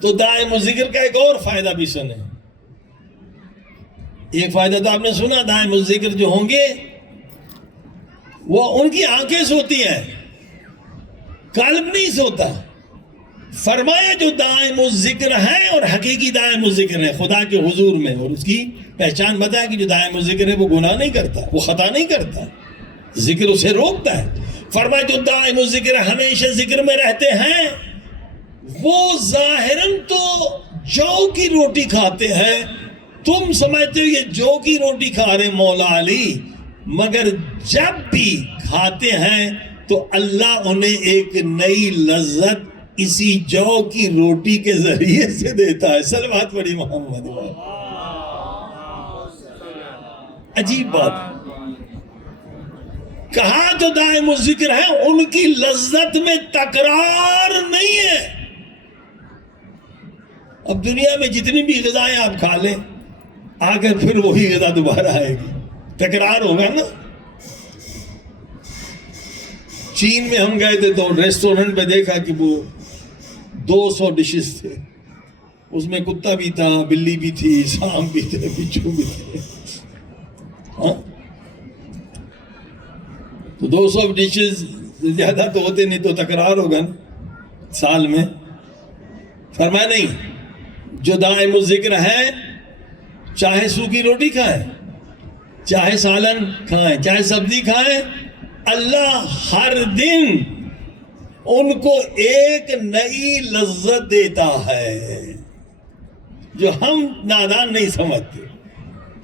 تو دائم و ذکر کا ایک اور فائدہ بھی سنیں۔ ایک فائدہ تو آپ نے سنا، دائم و ذکر جو ہوں گے وہ ان کی آنکھیں سوتی ہیں، قلب نہیں سوتا۔ فرمایا جو دائم الذکر ہے اور حقیقی دائم الذکر ہے خدا کے حضور میں، اور اس کی پہچان بتایا کہ جو دائم الذکر ہے وہ گناہ نہیں کرتا، وہ خطا نہیں کرتا، ذکر اسے روکتا ہے۔ فرمایا جو دائم الذکر ہمیشہ ذکر میں رہتے ہیں، وہ ظاہراً تو جو کی روٹی کھاتے ہیں، تم سمجھتے ہو یہ جو کی روٹی کھا رہے مولا علی، مگر جب بھی کھاتے ہیں تو اللہ انہیں ایک نئی لذت اسی جو کی روٹی کے ذریعے سے دیتا ہے۔ صلوات پڑھی محمد۔ عجیب بات، کہا جو دائم الذکر ہے ان کی لذت میں تکرار نہیں ہے۔ اب دنیا میں جتنی بھی غذائیں آپ کھا لیں، آ کر پھر وہی غذا دوبارہ آئے گی، تکرار ہوگا نا۔ چین میں ہم گئے تھے تو ریسٹورنٹ میں دیکھا کہ وہ 200 ڈشز تھے، اس میں کتا بھی تھا، بلی بھی تھی، سانپ بھی تھے، بچھو بھی تھے۔ ہاں تو 200 ڈشز زیادہ تو ہوتے نہیں، تو تکرار ہوگا نا سال میں۔ فرمایا نہیں، جو دائم الذکر ہے چاہے سوکھی روٹی کھائیں، چاہے سالن کھائیں، چاہے سبزی کھائیں، اللہ ہر دن ان کو ایک نئی لذت دیتا ہے جو ہم نادان نہیں سمجھتے۔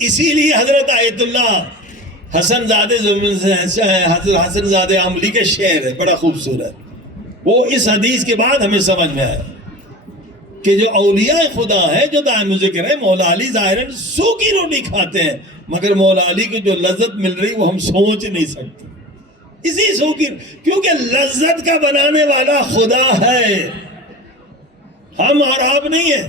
اسی لیے حضرت آیت اللہ حسن زادہ حضرت حسن زادہ عملی کے شعر ہے، بڑا خوبصورت، وہ اس حدیث کے بعد ہمیں سمجھ میں آیا کہ جو اولیاء خدا ہے، جو دائم ذکر ہے، مولا علی ظاہراً سوکھی روٹی کھاتے ہیں، مگر مولا علی کو جو لذت مل رہی وہ ہم سوچ نہیں سکتے۔ اسی سو کی، کیونکہ لذت کا بنانے والا خدا ہے، ہم اور آپ نہیں ہیں۔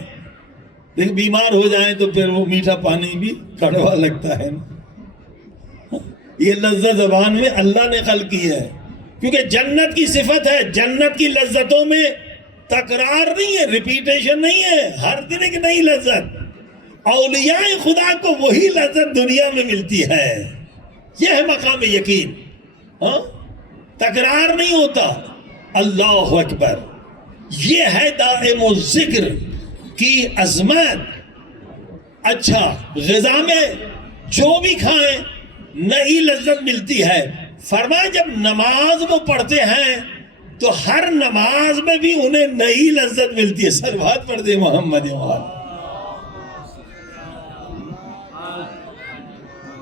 لیکن بیمار ہو جائیں تو پھر وہ میٹھا پانی بھی کڑوا لگتا ہے نا۔ یہ لذت زبان میں اللہ نے خلق کی ہے، کیونکہ جنت کی صفت ہے، جنت کی لذتوں میں تکرار نہیں ہے، ریپیٹیشن نہیں ہے، ہر دن ایک نئی لذت۔ اولیاء خدا کو وہی لذت دنیا میں ملتی ہے، یہ ہے مقام یقین۔ تکرار نہیں ہوتا۔ اللہ اکبر، یہ ہے دائم الذکر کی عظمت۔ اچھا، غذا میں جو بھی کھائیں نئی لذت ملتی ہے۔ فرمایا جب نماز وہ پڑھتے ہیں تو ہر نماز میں بھی انہیں نئی لذت ملتی ہے۔ صلوات پڑھ دے محمد وآلہ۔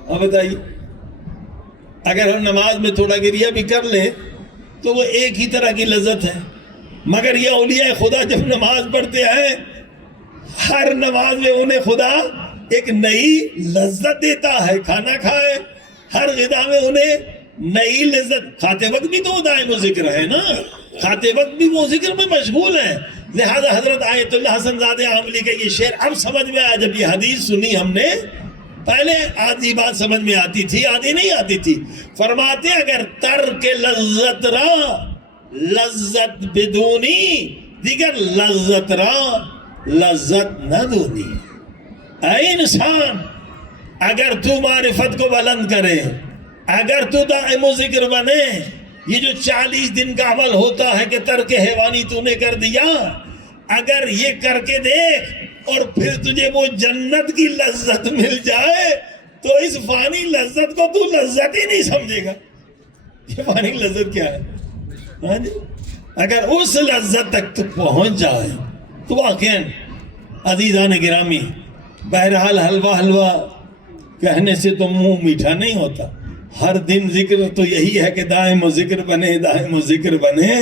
اب بتائیے، اگر ہم نماز میں تھوڑا گریہ بھی کر لیں تو وہ ایک ہی طرح کی لذت ہے، مگر یہ اولیاء خدا جب نماز پڑھتے ہیں ہر نماز میں انہیں خدا ایک نئی لذت دیتا ہے۔ کھانا کھائے، ہر غذا میں انہیں نئی لذت۔ کھاتے وقت بھی تو دائم ذکر ہے نا، کھاتے وقت بھی وہ ذکر میں مشغول ہیں۔ لہذا حضرت آیت اللہ حسن زادہ عاملی کا یہ شعر اب سمجھ میں آیا، جب یہ حدیث سنی ہم نے۔ پہلے آدھی بات سمجھ میں آتی تھی، آدھی نہیں آتی تھی۔ فرماتے اگر ترک لذت را لذت بدونی، دیگر لذت را لذت نہ دونی۔ اے انسان، اگر تو معرفت کو بلند کرے، اگر تو دائم و ذکر بنے، یہ جو 40 دن کا عمل ہوتا ہے کہ ترک حیوانی تو نے کر دیا، اگر یہ کر کے دیکھ اور پھر تجھے وہ جنت کی لذت مل جائے تو اس فانی لذت کو تو لذت ہی نہیں سمجھے گا۔ یہ فانی لذت کیا ہے؟ اگر اس لذت تک تو پہنچ جائے تو واقعاً عزیزان گرامی، بہرحال حلوہ کہنے سے تو منہ میٹھا نہیں ہوتا۔ ہر دن ذکر تو یہی ہے کہ دائم و ذکر بنے، دائم و ذکر بنے،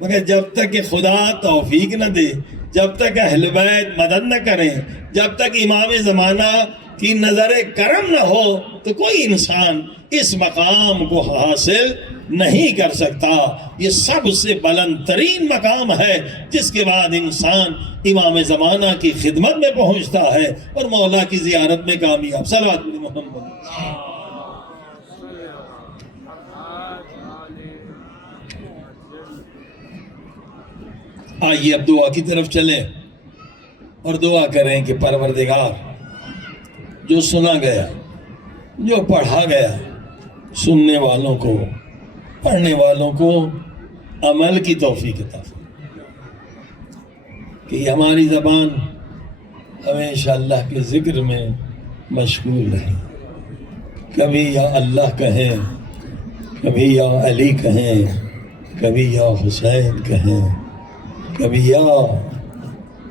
مگر جب تک کہ خدا توفیق نہ دے، جب تک اہل بیت مدد نہ کریں، جب تک امام زمانہ کی نظر کرم نہ ہو تو کوئی انسان اس مقام کو حاصل نہیں کر سکتا۔ یہ سب سے بلند ترین مقام ہے جس کے بعد انسان امام زمانہ کی خدمت میں پہنچتا ہے اور مولا کی زیارت میں کامیاب۔ صلوات علی محمد۔ آئیے اب دعا کی طرف چلیں اور دعا کریں کہ پروردگار، جو سنا گیا، جو پڑھا گیا، سننے والوں کو، پڑھنے والوں کو عمل کی توفیق عطا کہ یہ ہماری زبان ہمیشہ اللہ کے ذکر میں مشغول رہے۔ کبھی یا اللہ کہیں، کبھی یا علی کہیں، کبھی یا حسین کہیں، کبھی یا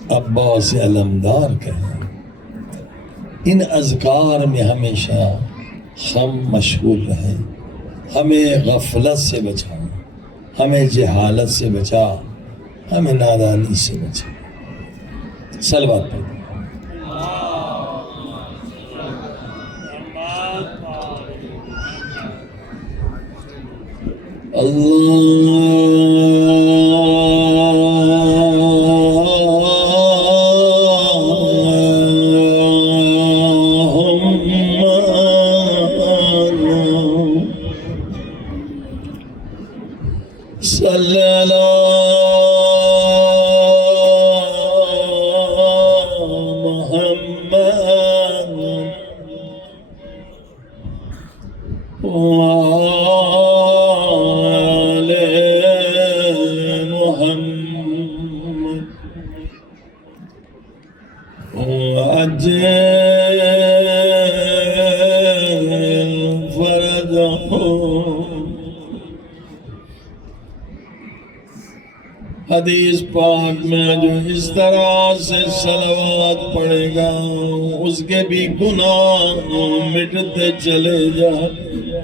عباس علمدار کہیں۔ ان اذکار میں ہمیشہ ہم مشغول رہیں۔ ہمیں غفلت سے بچا، ہمیں جہالت سے بچا، ہمیں نادانی سے بچا۔ صلوات پڑھیں۔ صلی اللہ محمد وآل محمد وعجل فرجهم۔ حدیث پاک میں جو اس طرح سے صلوات پڑھے گا اس کے بھی گناہ مٹتے چلے جاتے۔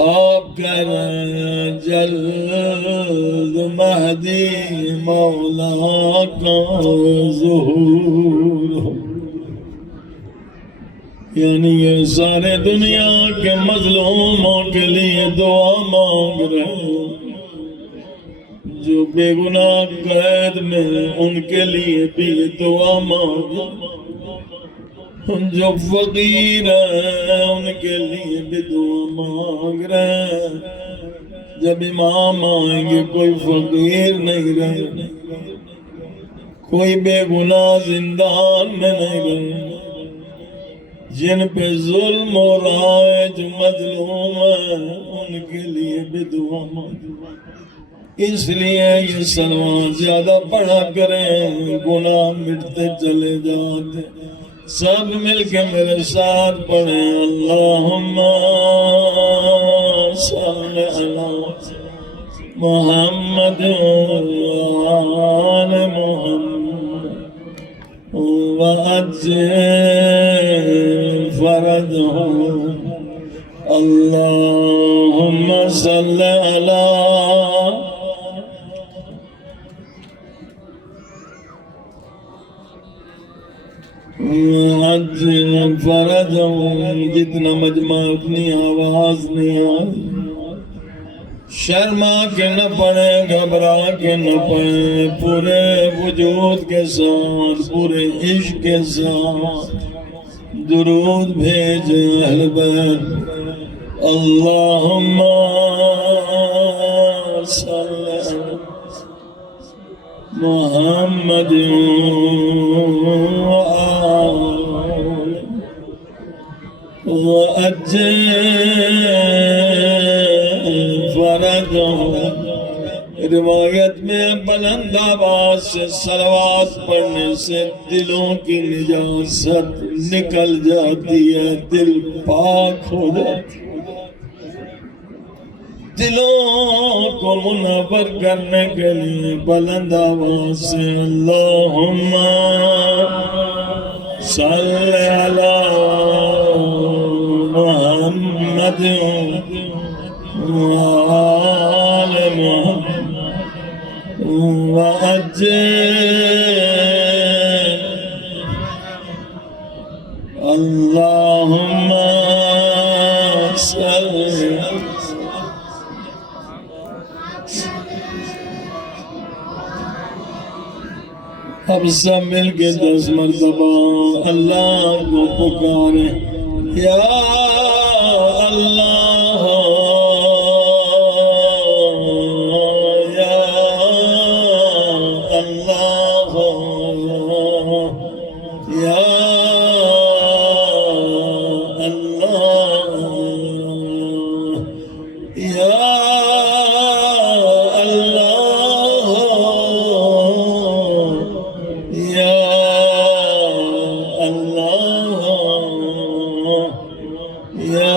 آپ کہہ رہے ہیں جلد مہدی مولا کا ظہور ہو۔ یعنی یہ سارے دنیا کے مظلوموں کے لیے دعا مانگ رہے ہیں، جو بے گناہ قید میں ان کے لیے بھی دعا مانگ، جو فقیر ہیں ان کے لیے بھی دعا مانگ رہے ہیں۔ جب امام آئیں گے کوئی فقیر نہیں رہے، کوئی بے گناہ زندان میں نہیں رہے، جن پہ ظلم ہو رہا ہے، جو مظلوم ہیں ان کے لیے بھی دعا مانگ۔ اس لیے یہ صلوات زیادہ پڑھا کریں، گناہ مٹتے چلے جاتے۔ سب مل کے میرے ساتھ پڑھیں، اللہم صلی علی محمد وآل محمد وعجل فرجهم، اللہم صلی علی عجل فرجهم۔ جتنا مجمع اتنی آواز نہیں آئی، شرما کے نہ پڑے، گھبرا کے نہ پڑے، پورے وجود کے ساتھ، پورے عشق کے ساتھ درود بھیجے اہل بیت۔ اللہم صلی علی محمد وعجل فرجهم۔ روایت میں بلند آواز سے صلوات پڑھنے سے دلوں کی نجاست نکل جاتی ہے، دل پاک ہو جاتی ہے۔ دلوں کو منور کرنے کے لیے بلند آواز سے اللہم صلی علی محمد وآل محمد وعجل اللہم صلی۔ اب سب مل کے 10 مرتبہ اللہ کو پکاریں، یا اللہ یا اللہ یا اللہ یا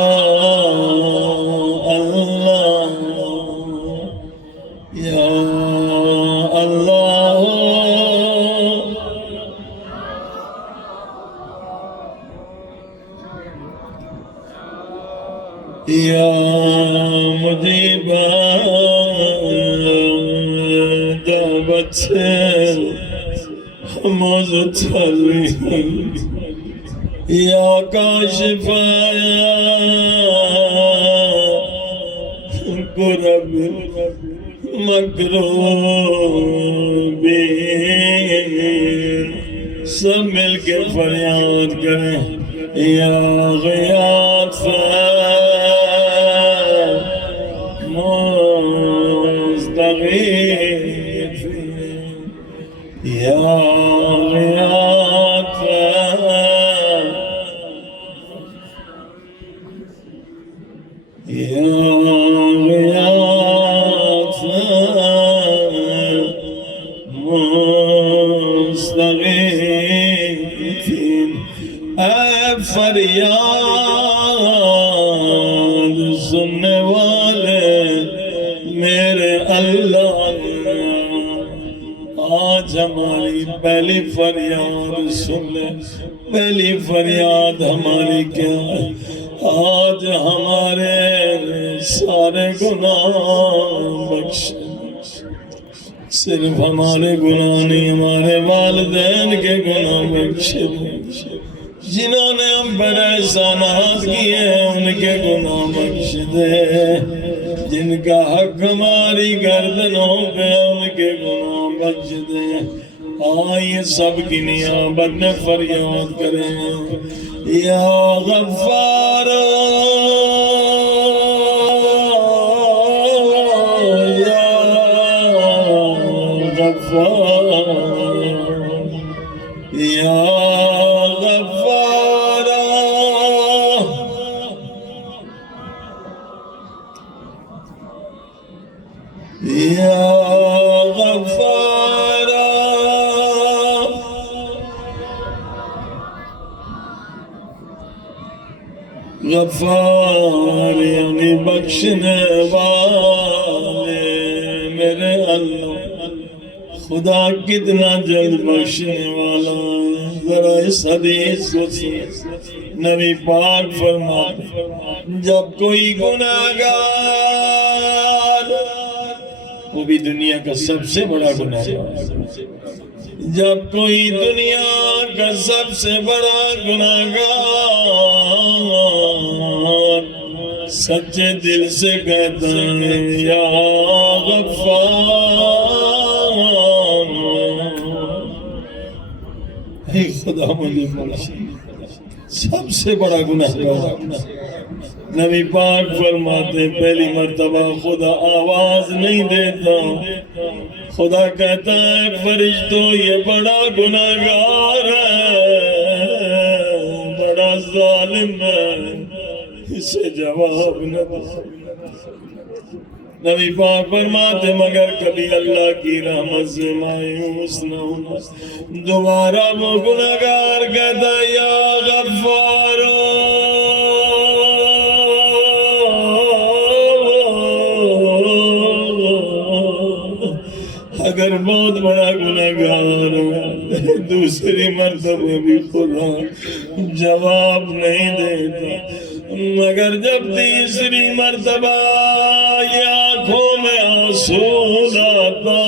یا مجیب دعوت مزتلی، یا کاشف کرب مکروبین۔ سب مل کے فریاد کریں، یا غیاث مستغیثین، یا غیاث یا غیاث مستغیثین۔ اے فریاد سننے والے میرے اللہ، آج ہماری پہلی فریاد سن لے۔ پہلی فریاد ہماری کیا ہے؟ آج ہمارے سارے گناہ بخش، صرف ہمارے گناہ نہیں، ہمارے والدین کے گناہ بخش، جنہوں نے ہم پر احسانات کیے ہیں ان کے گناہ بخش دے، جن کا حق ہماری گردنوں پہ ان کے گناہ بخش دے۔ آئیے سب کی نیابت میں فریاد کریں، یا غفار یا غفار یا غفار یا غفار غفار یعنی بخشنے والے، میرے اللہ خدا کتنا جلد بخشنے والا ہے۔ ذرا اس حدیث کو سن، نبی پاک فرماتے جب کوئی گناہگار، وہ بھی دنیا کا سب سے بڑا گناہگار، جب کوئی دنیا کا سب سے بڑا گناہگار سچے دل سے کہتا ہے یا غفار، اے خدا مجھے بخش، سب سے بڑا گناہگار۔ نبی پاک فرماتے پہلی مرتبہ خدا آواز نہیں دیتا، خدا کہتا ہے فرشتوں یہ بڑا گناہگار ہے، بڑا ظالم ہے، اسے جواب نہ دو۔ نبی پاک فرماتے مگر کبھی اللہ کی رحمت سے مایوس نہ ہونا، دوبارہ وہ گناہگار کہتا یا غفار اگر بہت بڑا گناہگار ہو دوسری مرتبہ بھی خدا جواب نہیں دیتا، مگر جب تیسری مرتبہ یہ آنکھوں میں آنسو آتا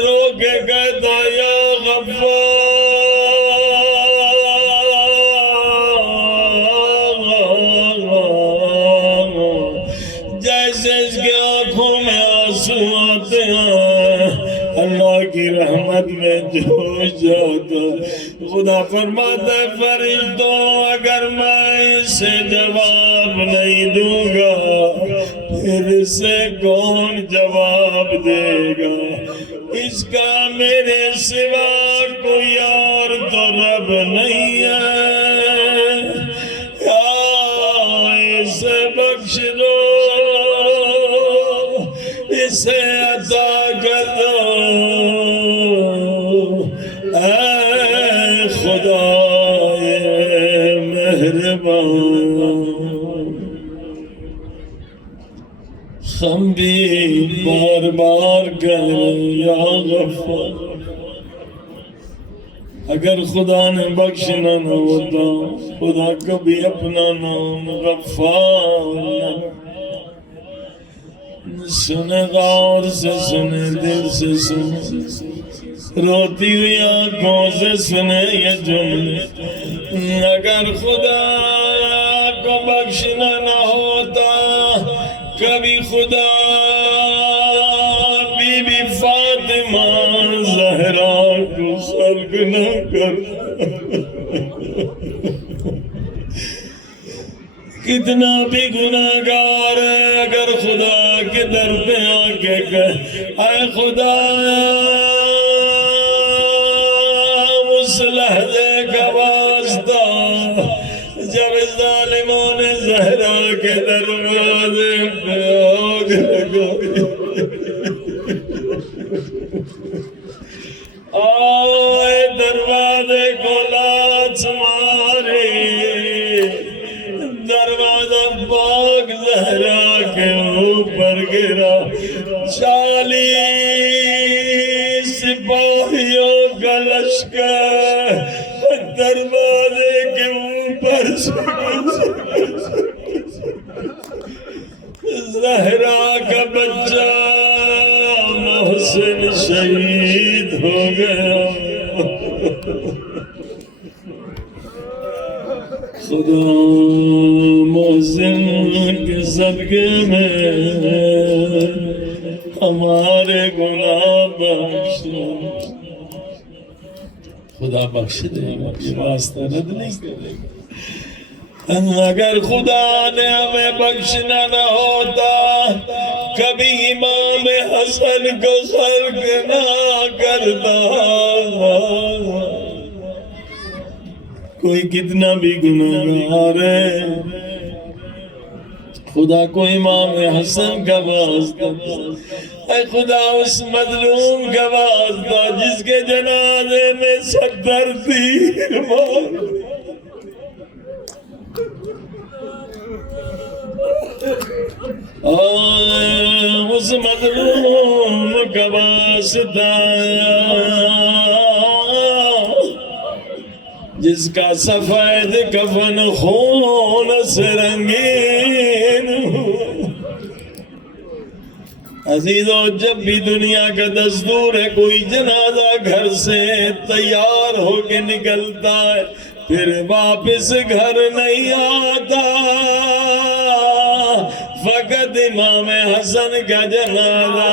رو کے کہتا یا غفار، جیسے اس کے آنکھوں میں آنسو آتے ہیں اللہ کی رحمت میں جوش جاتا، خدا فرماتا ہے فرشتوں اگر میں اسے جواب نہیں دوں گا پھر اسے کون جواب دے گا، اس کا میرے سوا کوئی اور تو رب نہیں ہے، اسے بخش دو، اسے عطا کر دو، اے خدا مہربان۔ ہم بھی بار بار کہیں یا غفار، اگر خدا نے بخشنا نہ ہوتا خدا کبھی اپنا نام غفار نہ سنے، غور سے سنے، دل سے سنے، روتی ہوئی آنکھوں سے سنے یہ جملے، اگر خدا کو بخشنا نہ ہوتا کبھی خدا بی بی فاطمہ زہرا کو خلق نہ کرتا، کتنا بھی گناہگار ہے اگر خدا کے در پہ آ کے کہے اے خدا اس لحظے کا واسطہ جب ظالموں نے زہرا کے دروازے پہ آگ لگائی، آئے دروازے کو لاچ ماری، دروازہ پاک زہرا کے اوپر گرا، 40 سپاہیوں کا لشکر دروازے کے اوپر زہرا کا بچہ محسن شہید ہو گیا، خدا محسن کے صدقے میں ہمارے گناہ بخش، خدا بخش دے، یہ واسطہ رد نہیں کرے گا۔ اگر خدا نے ہمیں بخشنا نہ ہوتا کبھی امام حسن کو خلق نہ کرتا، کوئی کتنا بھی گناہگار ہے خدا کو امام حسن کا واسطہ، اے خدا اس مظلوم کا واسطہ جس کے جنازے میں 70 تیر مار، اس مظلوم کا واسطہ جس کا سفید کفن خون سے رنگین۔ عزیزو، جب بھی دنیا کا دستور ہے کوئی جنازہ گھر سے تیار ہو کے نکلتا ہے پھر واپس گھر نہیں آتا، فقط امام حسن کا جنازہ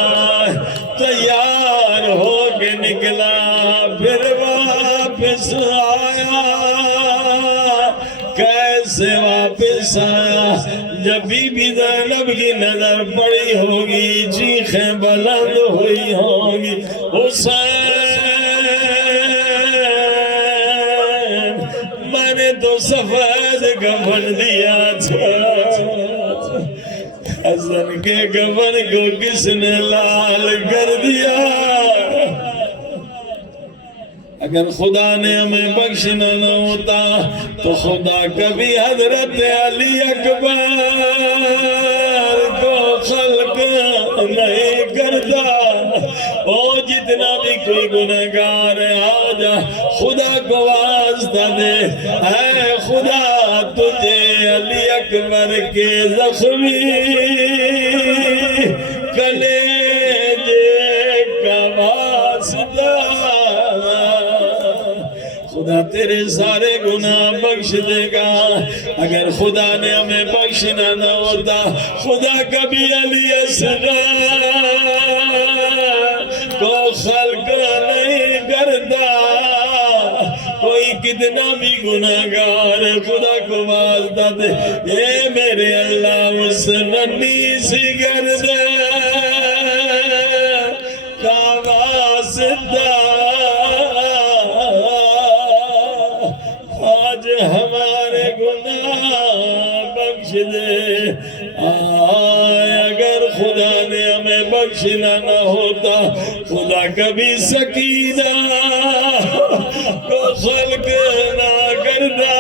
تیار ہو کے نکلا پھر واپس آیا۔ کیسے واپس آیا؟ جب بی بی زینب کی نظر پڑی ہوگی، چیخیں بلند ہوئی ہوگی، حسین میں نے تو سفید کفن دیا تھا، حسن کے کفن کو کس نے لال کر دیا؟ اگر خدا نے ہمیں بخشنا نہ ہوتا تو خدا کبھی حضرت علی اکبر کو خلق نہیں کرتا۔ او جتنا بھی کوئی گناہگار ہے آجا خدا کو واسطہ دے، اے خدا تجھے علی اکبر کے زخمی کلیجے کا واسطہ، خدا تیرے سارے گناہ بخش دے گا۔ اگر خدا نے ہمیں بخشنا نہ ہوتا خدا کبھی علی اصغر کو خلق نہیں کرتا۔ کوئی کتنا بھی گناہگار خدا کو واسطہ دے، اے میرے اللہ اس ننھی سی گردن کا واسطہ آج ہمارے گناہ بخش دے۔ اگر خدا نے ہمیں بخشنا نہ ہوتا خدا کبھی سکینہ کو خلق نہ کرتا۔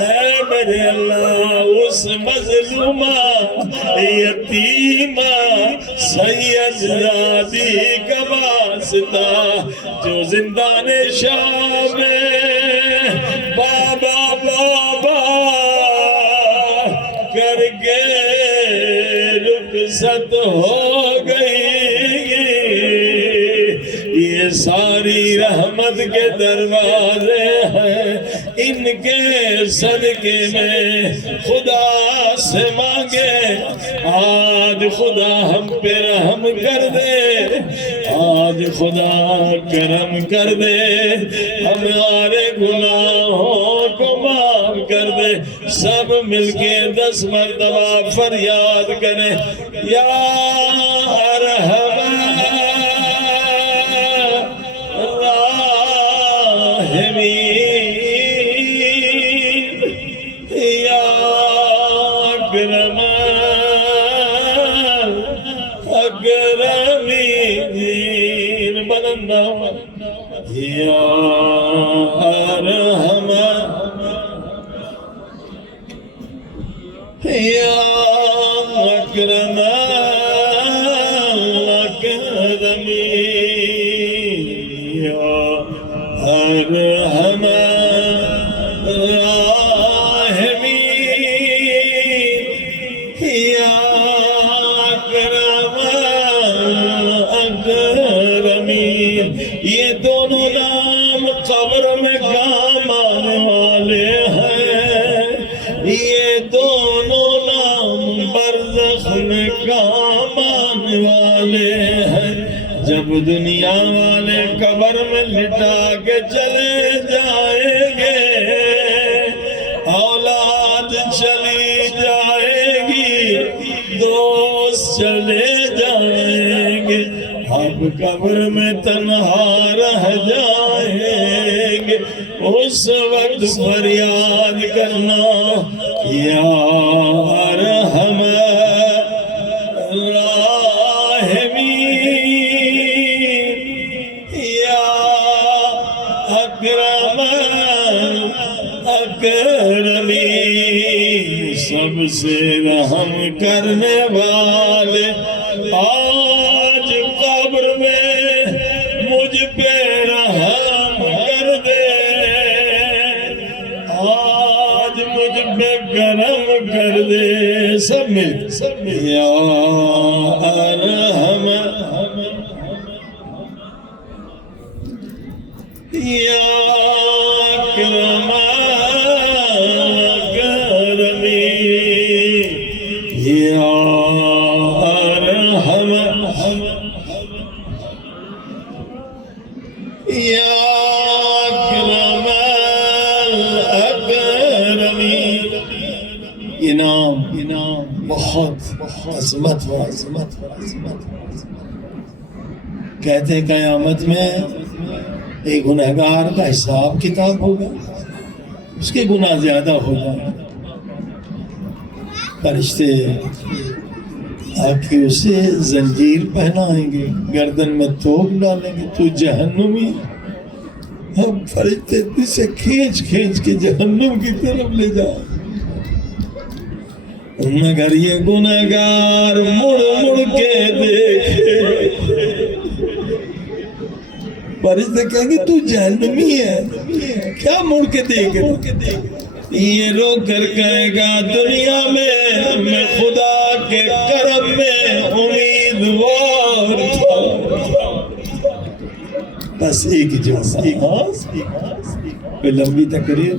اے میرے اللہ اس مظلومہ یتیمہ سید زادی کا واسطہ جو زندان شام میں بابا بابا کر کے رخصت ہو گئی، یہ ساری رحمت کے دروازے ہیں، ان کے صدقے میں خدا سے مانگے آج خدا ہم پہ رحم کر دے، آج خدا کرم کر دے، ہمارے گناہوں کو معاف کر دے۔ سب مل کے 10 مرتبہ فریاد کریں، یا ارحم الراحمین، یا اکرم الاکرمین، بلند یا ارحم یا اکرم الاکرمین، یا ارحم الراحمین، یا اکرم الاکرمین۔ یہ دونوں نام مٹا کے چلے جائیں گے، اولاد چلی جائے گی، دوست چلے جائیں گے، اب قبر میں تنہا رہ جائیں گے، اس وقت فریاد کرنا یا ارحم سب سے رحم کرنے والے، آج قبر میں مجھ پہ رحم کر دے، آج مجھ پہ کرم کر دے، سب مل یا ارحم یا اکرم بہت عظمت و عظمت و عظمت۔ کہتے ہیں قیامت میں ایک گنہگار کا حساب کتاب ہوگا، اس کے گناہ زیادہ ہو جائیں، فرشتے آ کے اسے زنجیر پہنائیں گے، گردن میں توق ڈالیں گے، تو جہنمی، ہم فرشتے اسے کھینچ کھینچ کے جہنم کی طرف لے جائیں، مگر یہ گنہگار مڑ مڑ کے دیکھے، فرشتے کہیں گے تو جہنمی ہے، کیا مڑ کے دیکھے؟ یہ رو کر کہے گا دنیا میں خدا کے کرم میں امیدوار تھا، بس ایک جواب، کوئی لمبی تقریر،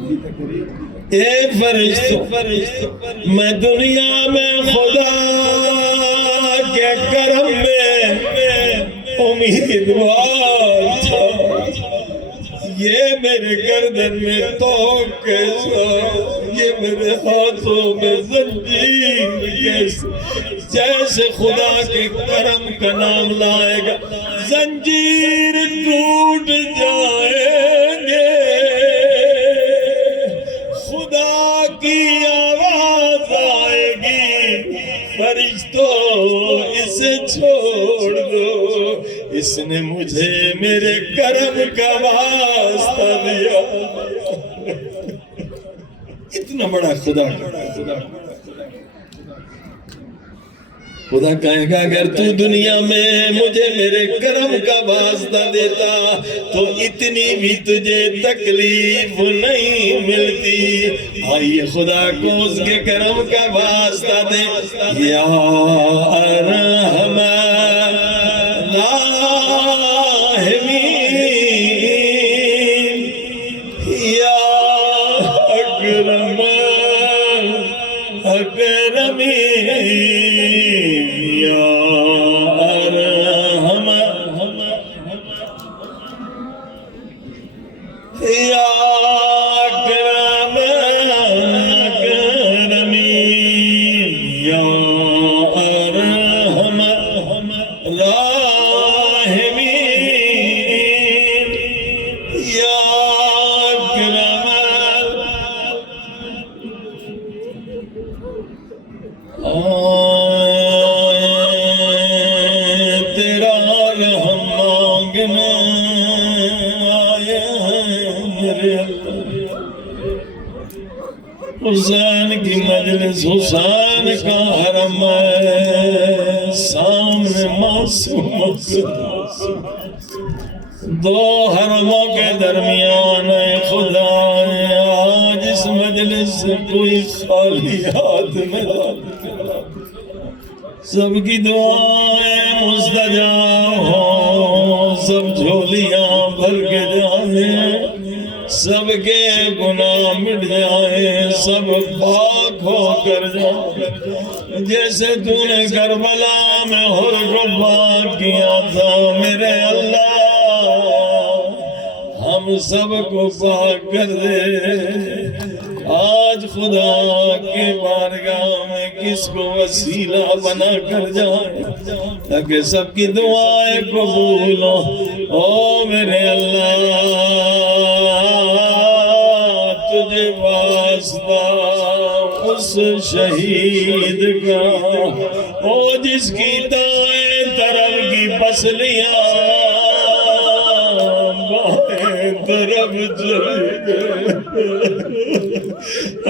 اے فرشتوں میں دنیا میں خدا کے کرم میں امیدوار تھا، یہ میرے گردن میں توق کیسا، یہ میرے ہاتھوں میں زنجیر کیسا، جیسے خدا کے کرم کا نام لائے گا زنجیر ٹوٹ جائیں گے، خدا کی آواز آئے گی فرشتوں اسے چھوڑ دو، اس نے مجھے میرے کرم کا واسطہ دیا، اتنا بڑا خدا خدا کہے گا اگر تو دنیا میں مجھے میرے کرم کا واسطہ دیتا تو اتنی بھی تجھے تکلیف نہیں ملتی، آئیے خدا کو اس کے کرم کا واسطہ دے، یا ارحم حسین کی مجلس، حسین کا حرم ہے، سامنے معصوم دو حرموں کے درمیان ہے خدا، آج اس مجلس سے کوئی خالی ہاتھ میں سب کی دعائیں مستجاب ہوں، سب جھولیاں بھر کے جائیں، سب کے گناہ مٹ جائیں، سب پاک ہو کر جائیں، جیسے تو نے کربلا میں حر کو پاک کیا تھا میرے اللہ، ہم سب کو پاک کر دے۔ آج خدا کے بارگاہ میں کس کو وسیلہ بنا کر جائے تاکہ سب کی دعائیں قبول ہوں۔ او میرے اللہ، تجھے واسطہ اس شہید کا، او جس کی دائیں طرف کی پسلیاں بائیں طرف چلی گئے،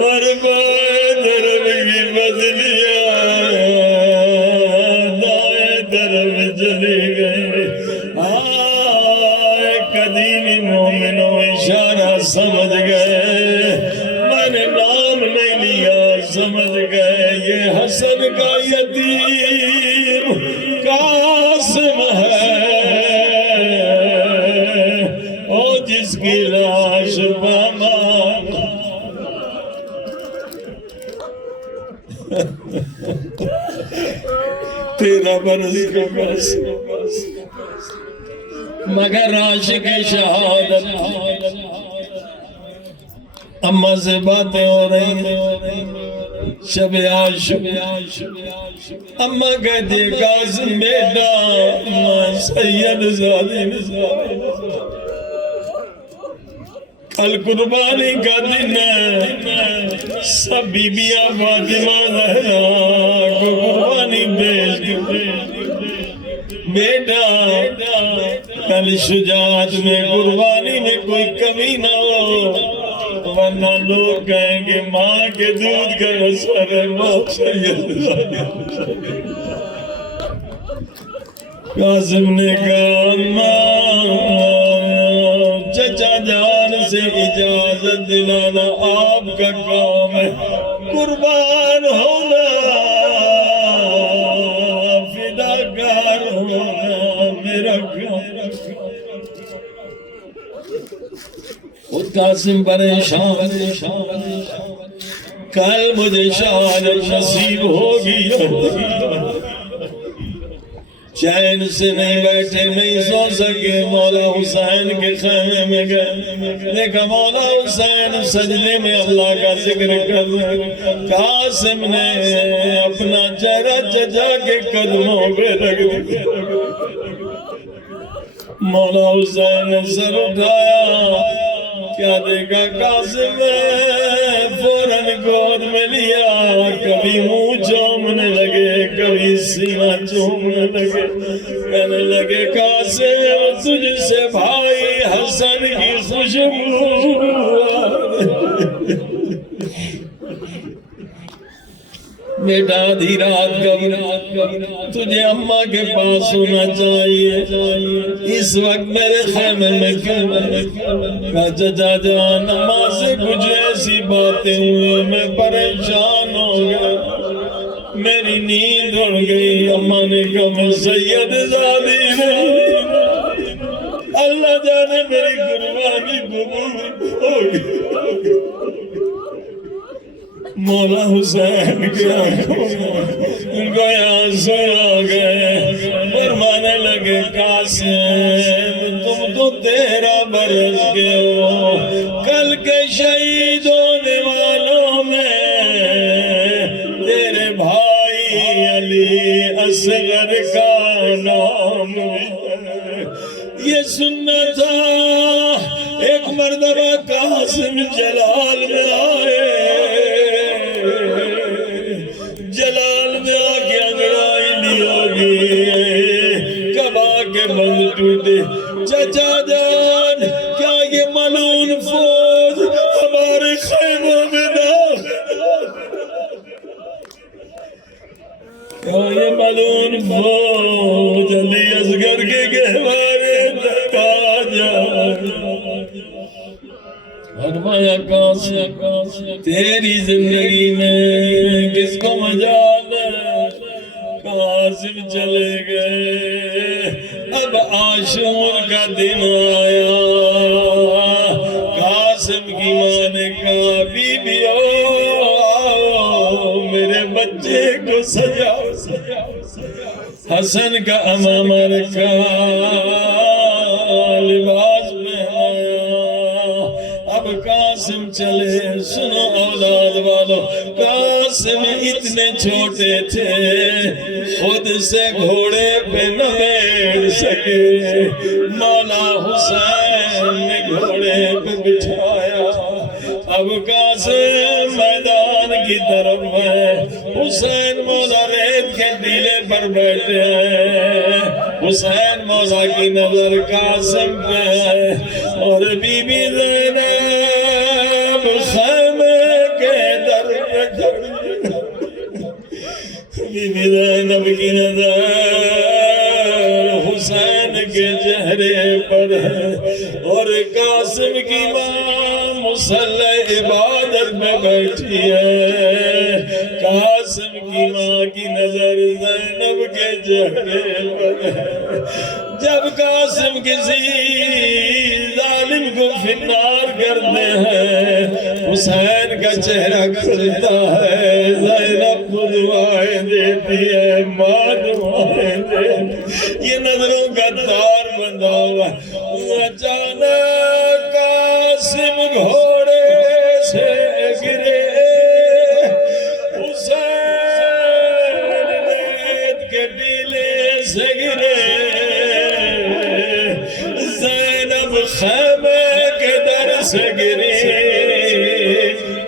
اور بائیں طرف کی پسلیاں دائیں طرف چلی گئے۔ قدیمی مومنوں اشارہ سمجھ گئے، میں نے نام نہیں لیا، سمجھ گئے یہ حسن کا یتیم قاسم ہے، اور جس کی لاش پامال تیرا برس کا قاسم، مگر عاشق شہادت اماں سے باتیں ہو رہی ہیں، شب عاشق اماں کہتے قاسم بیٹا میں سید زادی کل قربانی کا دن ہے، سب بیبیاں فاطمہ زہرا کو قربانی بھیج بیٹا، کل شجاعت میں قربانی میں کوئی کمی نہ ہو، ورنہ لوگ کہیں گے ماں کے دودھ کا اثر ہے موت سید۔ قاسم نے کہا ماں چچا جان سے اجازت دلانا آپ کا کام ہے، قربان ہونا فداکار ہونا میرا کام۔ خود قاسم پریشان، کل مجھے شہادت نصیب ہوگی، چین سے نہیں بیٹھے، نہیں سو سکے، مولا حسین کے خیمے میں گئے، دیکھا مولا حسین سجدے میں اللہ کا ذکر کر رہے، قاسم نے اپنا چہرہ چچا کے قدموں پہ رکھ دیا، مولا حسین نے سر اٹھایا، کیا دیکھا قاسم فوراً گود میں لیا، کبھی منہ چومنے لگے، کبھی سینہ چومنے لگے، کہنے لگے قاسم تجھ سے بھائی حسن کی خوشبو بیٹا آدھی رات کا تجھے اماں کے پاس ہونا چاہیے، اس وقت میرے خیمے میں کہا چچا جان اماں سے کچھ ایسی باتیں ہوئی، میں پریشان ہو گیا، میری نیند اڑ گئی، اماں نے کہا میں سید زادی نہیں، اللہ جانے میری قربانی قبول ہوگی۔ مولا حسین کیا گیا سنا گئے، فرمانے لگے قاسم تم تو 13 برس کے ہو، کل کے شہید ہونے والوں میں تیرے بھائی علی اصغر کا نام ہے، یہ سننا تھا۔ ایک مرتبہ قاسم جلال میں آئے، جلال میں آگے انگڑائی لی ہوگی، کب آگے بند ٹوٹے، چچا جان کیا یہ ملعون فوج ہمارے خیموں میں کیا یہ ملعون فوج علی اصغر کے گہوارے تک آ جائے؟ فرمایا قاسم تیری زندگی میں کس کو مجال ہے؟ قاسم چلے گئے، اب عاشور کا دن آیا، قاسم کی ماں نے کہا بی بی آؤ میرے بچے کو سجاؤ، حسن کا امامہ رکھا، لباس پہنایا، اولاد والوں قاسم اتنے چھوٹے تھے خود سے گھوڑے پہ نہ بیٹھ سکے مولا حسین نے گھوڑے پہ بٹھایا اب قاسم میدان کی طرف ہے حسین مولا ریت کے ٹیلے پر بیٹھے ہیں حسین مولا کی نظر قاسم پہ ہے اور بی بی زینب خیمے کے در پہ کھڑی بی بی زینب کی نظر حسین کے چہرے پر ہے اور قاسم کی ماں مصلی عبادت میں بیٹھی ہے قاسم کی ماں کی نظر زینب کے چہرے پر ہے جب قاسم کسی ظالم کو فنار کرتے ہیں حسین کا چہرہ کھلتا ہے زینب کو دعائیں دیتی ہے ماں دعائیں دیتی یہ نظروں کا تار بندھا ہوا اچانک قاسم گھوڑے سے گرے حسین ریت کے ٹیلے سے گرے زینب خیمے کے در سے گری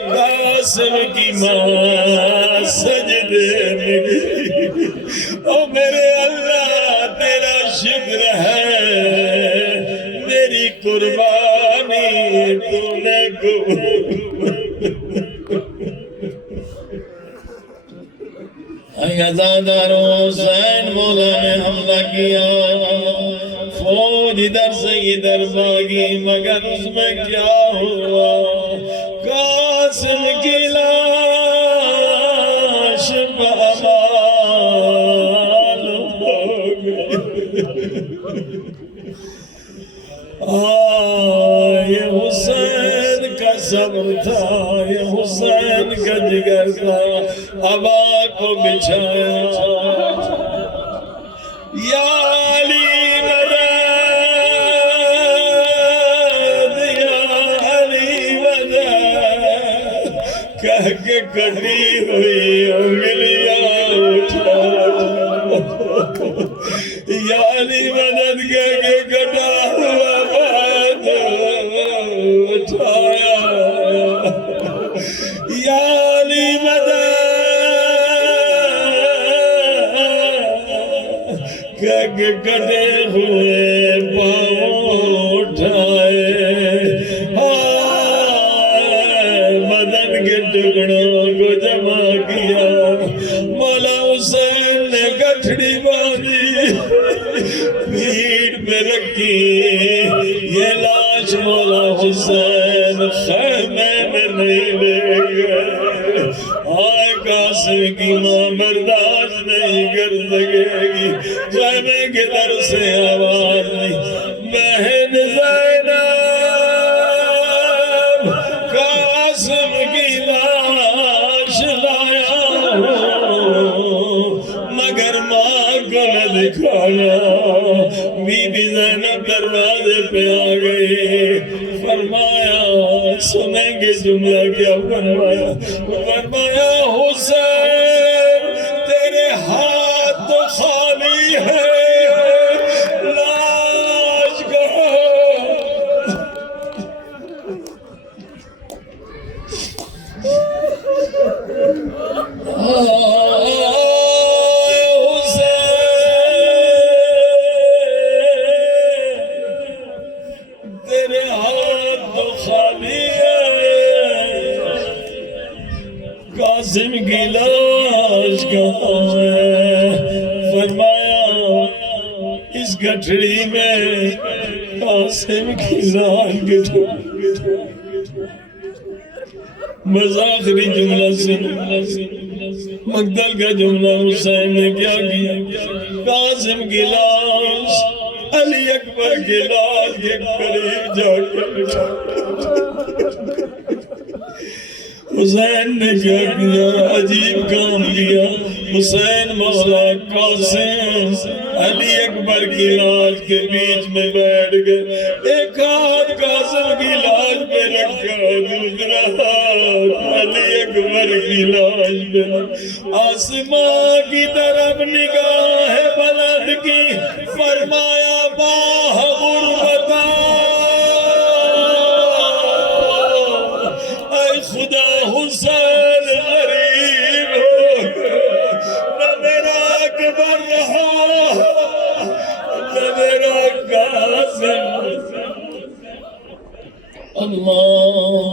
قاسم کی ماں سجدے میں گری او میرے اللہ تیرا شکر ہے میری قربانی تو نے عزادار حسین مولا نے حملہ کیا فوج ادھر سے ادھر بھاگی مگر اس میں کیا ہوا قاسم کی لاش پامال ہو گئی یہ حسین کا صبر تھا یہ حسین کا جگر تھا ابا کو بچھایا یا علی مدد یا علی مدد کہہ کے کٹی ہوئی انگلیاں اٹھا یا علی مدد کہہ کے کٹا ہوا بات اٹھایا یا علی مدد کہہ کے کٹے ہوئے پاؤں اٹھائے بدن کے ٹکڑوں کو جمع کیا مولا حسین نے گٹھڑی باندھی پیٹھ پہ رکھی یہ لاش مولا حسین خیمے میں نہیں لے گئے آئے قاسم کی ماں برداشت نہیں کر سکے گی خیمے کے در سے آواز نہیں بہن زینب قاسم کی لاش لایا مگر ماں کو نہ دکھایا بی بی زینب دروازے پہ آ گئی فرمایا سنیں گے جملہ کیا فرمایا فرمایا حسین تیرے ہاتھ تو خالی ہے لاش کہو تیرے ہاتھ تو خالی ہے قاسم کی لاش کہاں ہے فرمایا اس گٹھڑی میں قاسم کی لاش گٹھو بس آخری جملہ سن مقتل کا جملہ حسین نے کیا کیا قاسم کی لاش علی اکبر کی لاش کے قریب جا کر حسین نے کیا کیا عجیب کام کیا حسین مولا قاسم علی اکبر کی لاش کے بیچ میں بیٹھ گئے ایک ہاتھ قاسم کی لاش پہ رکھا دوسرا ہاتھ کی لاش پہ آسمان کی طرف نگاہ بلند کی فرمایا باہ غربتا اے خدا حسین غریب ہو نہ میرا اکبر رہا نہ میرا قاسم اللہ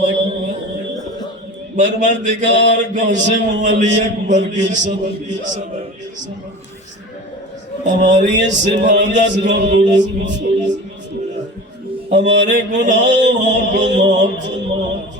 پروردگار قاسم علی اکبر کی صبر ہماری اس عبادت کو ہمارے گناہوں کو معاف فرما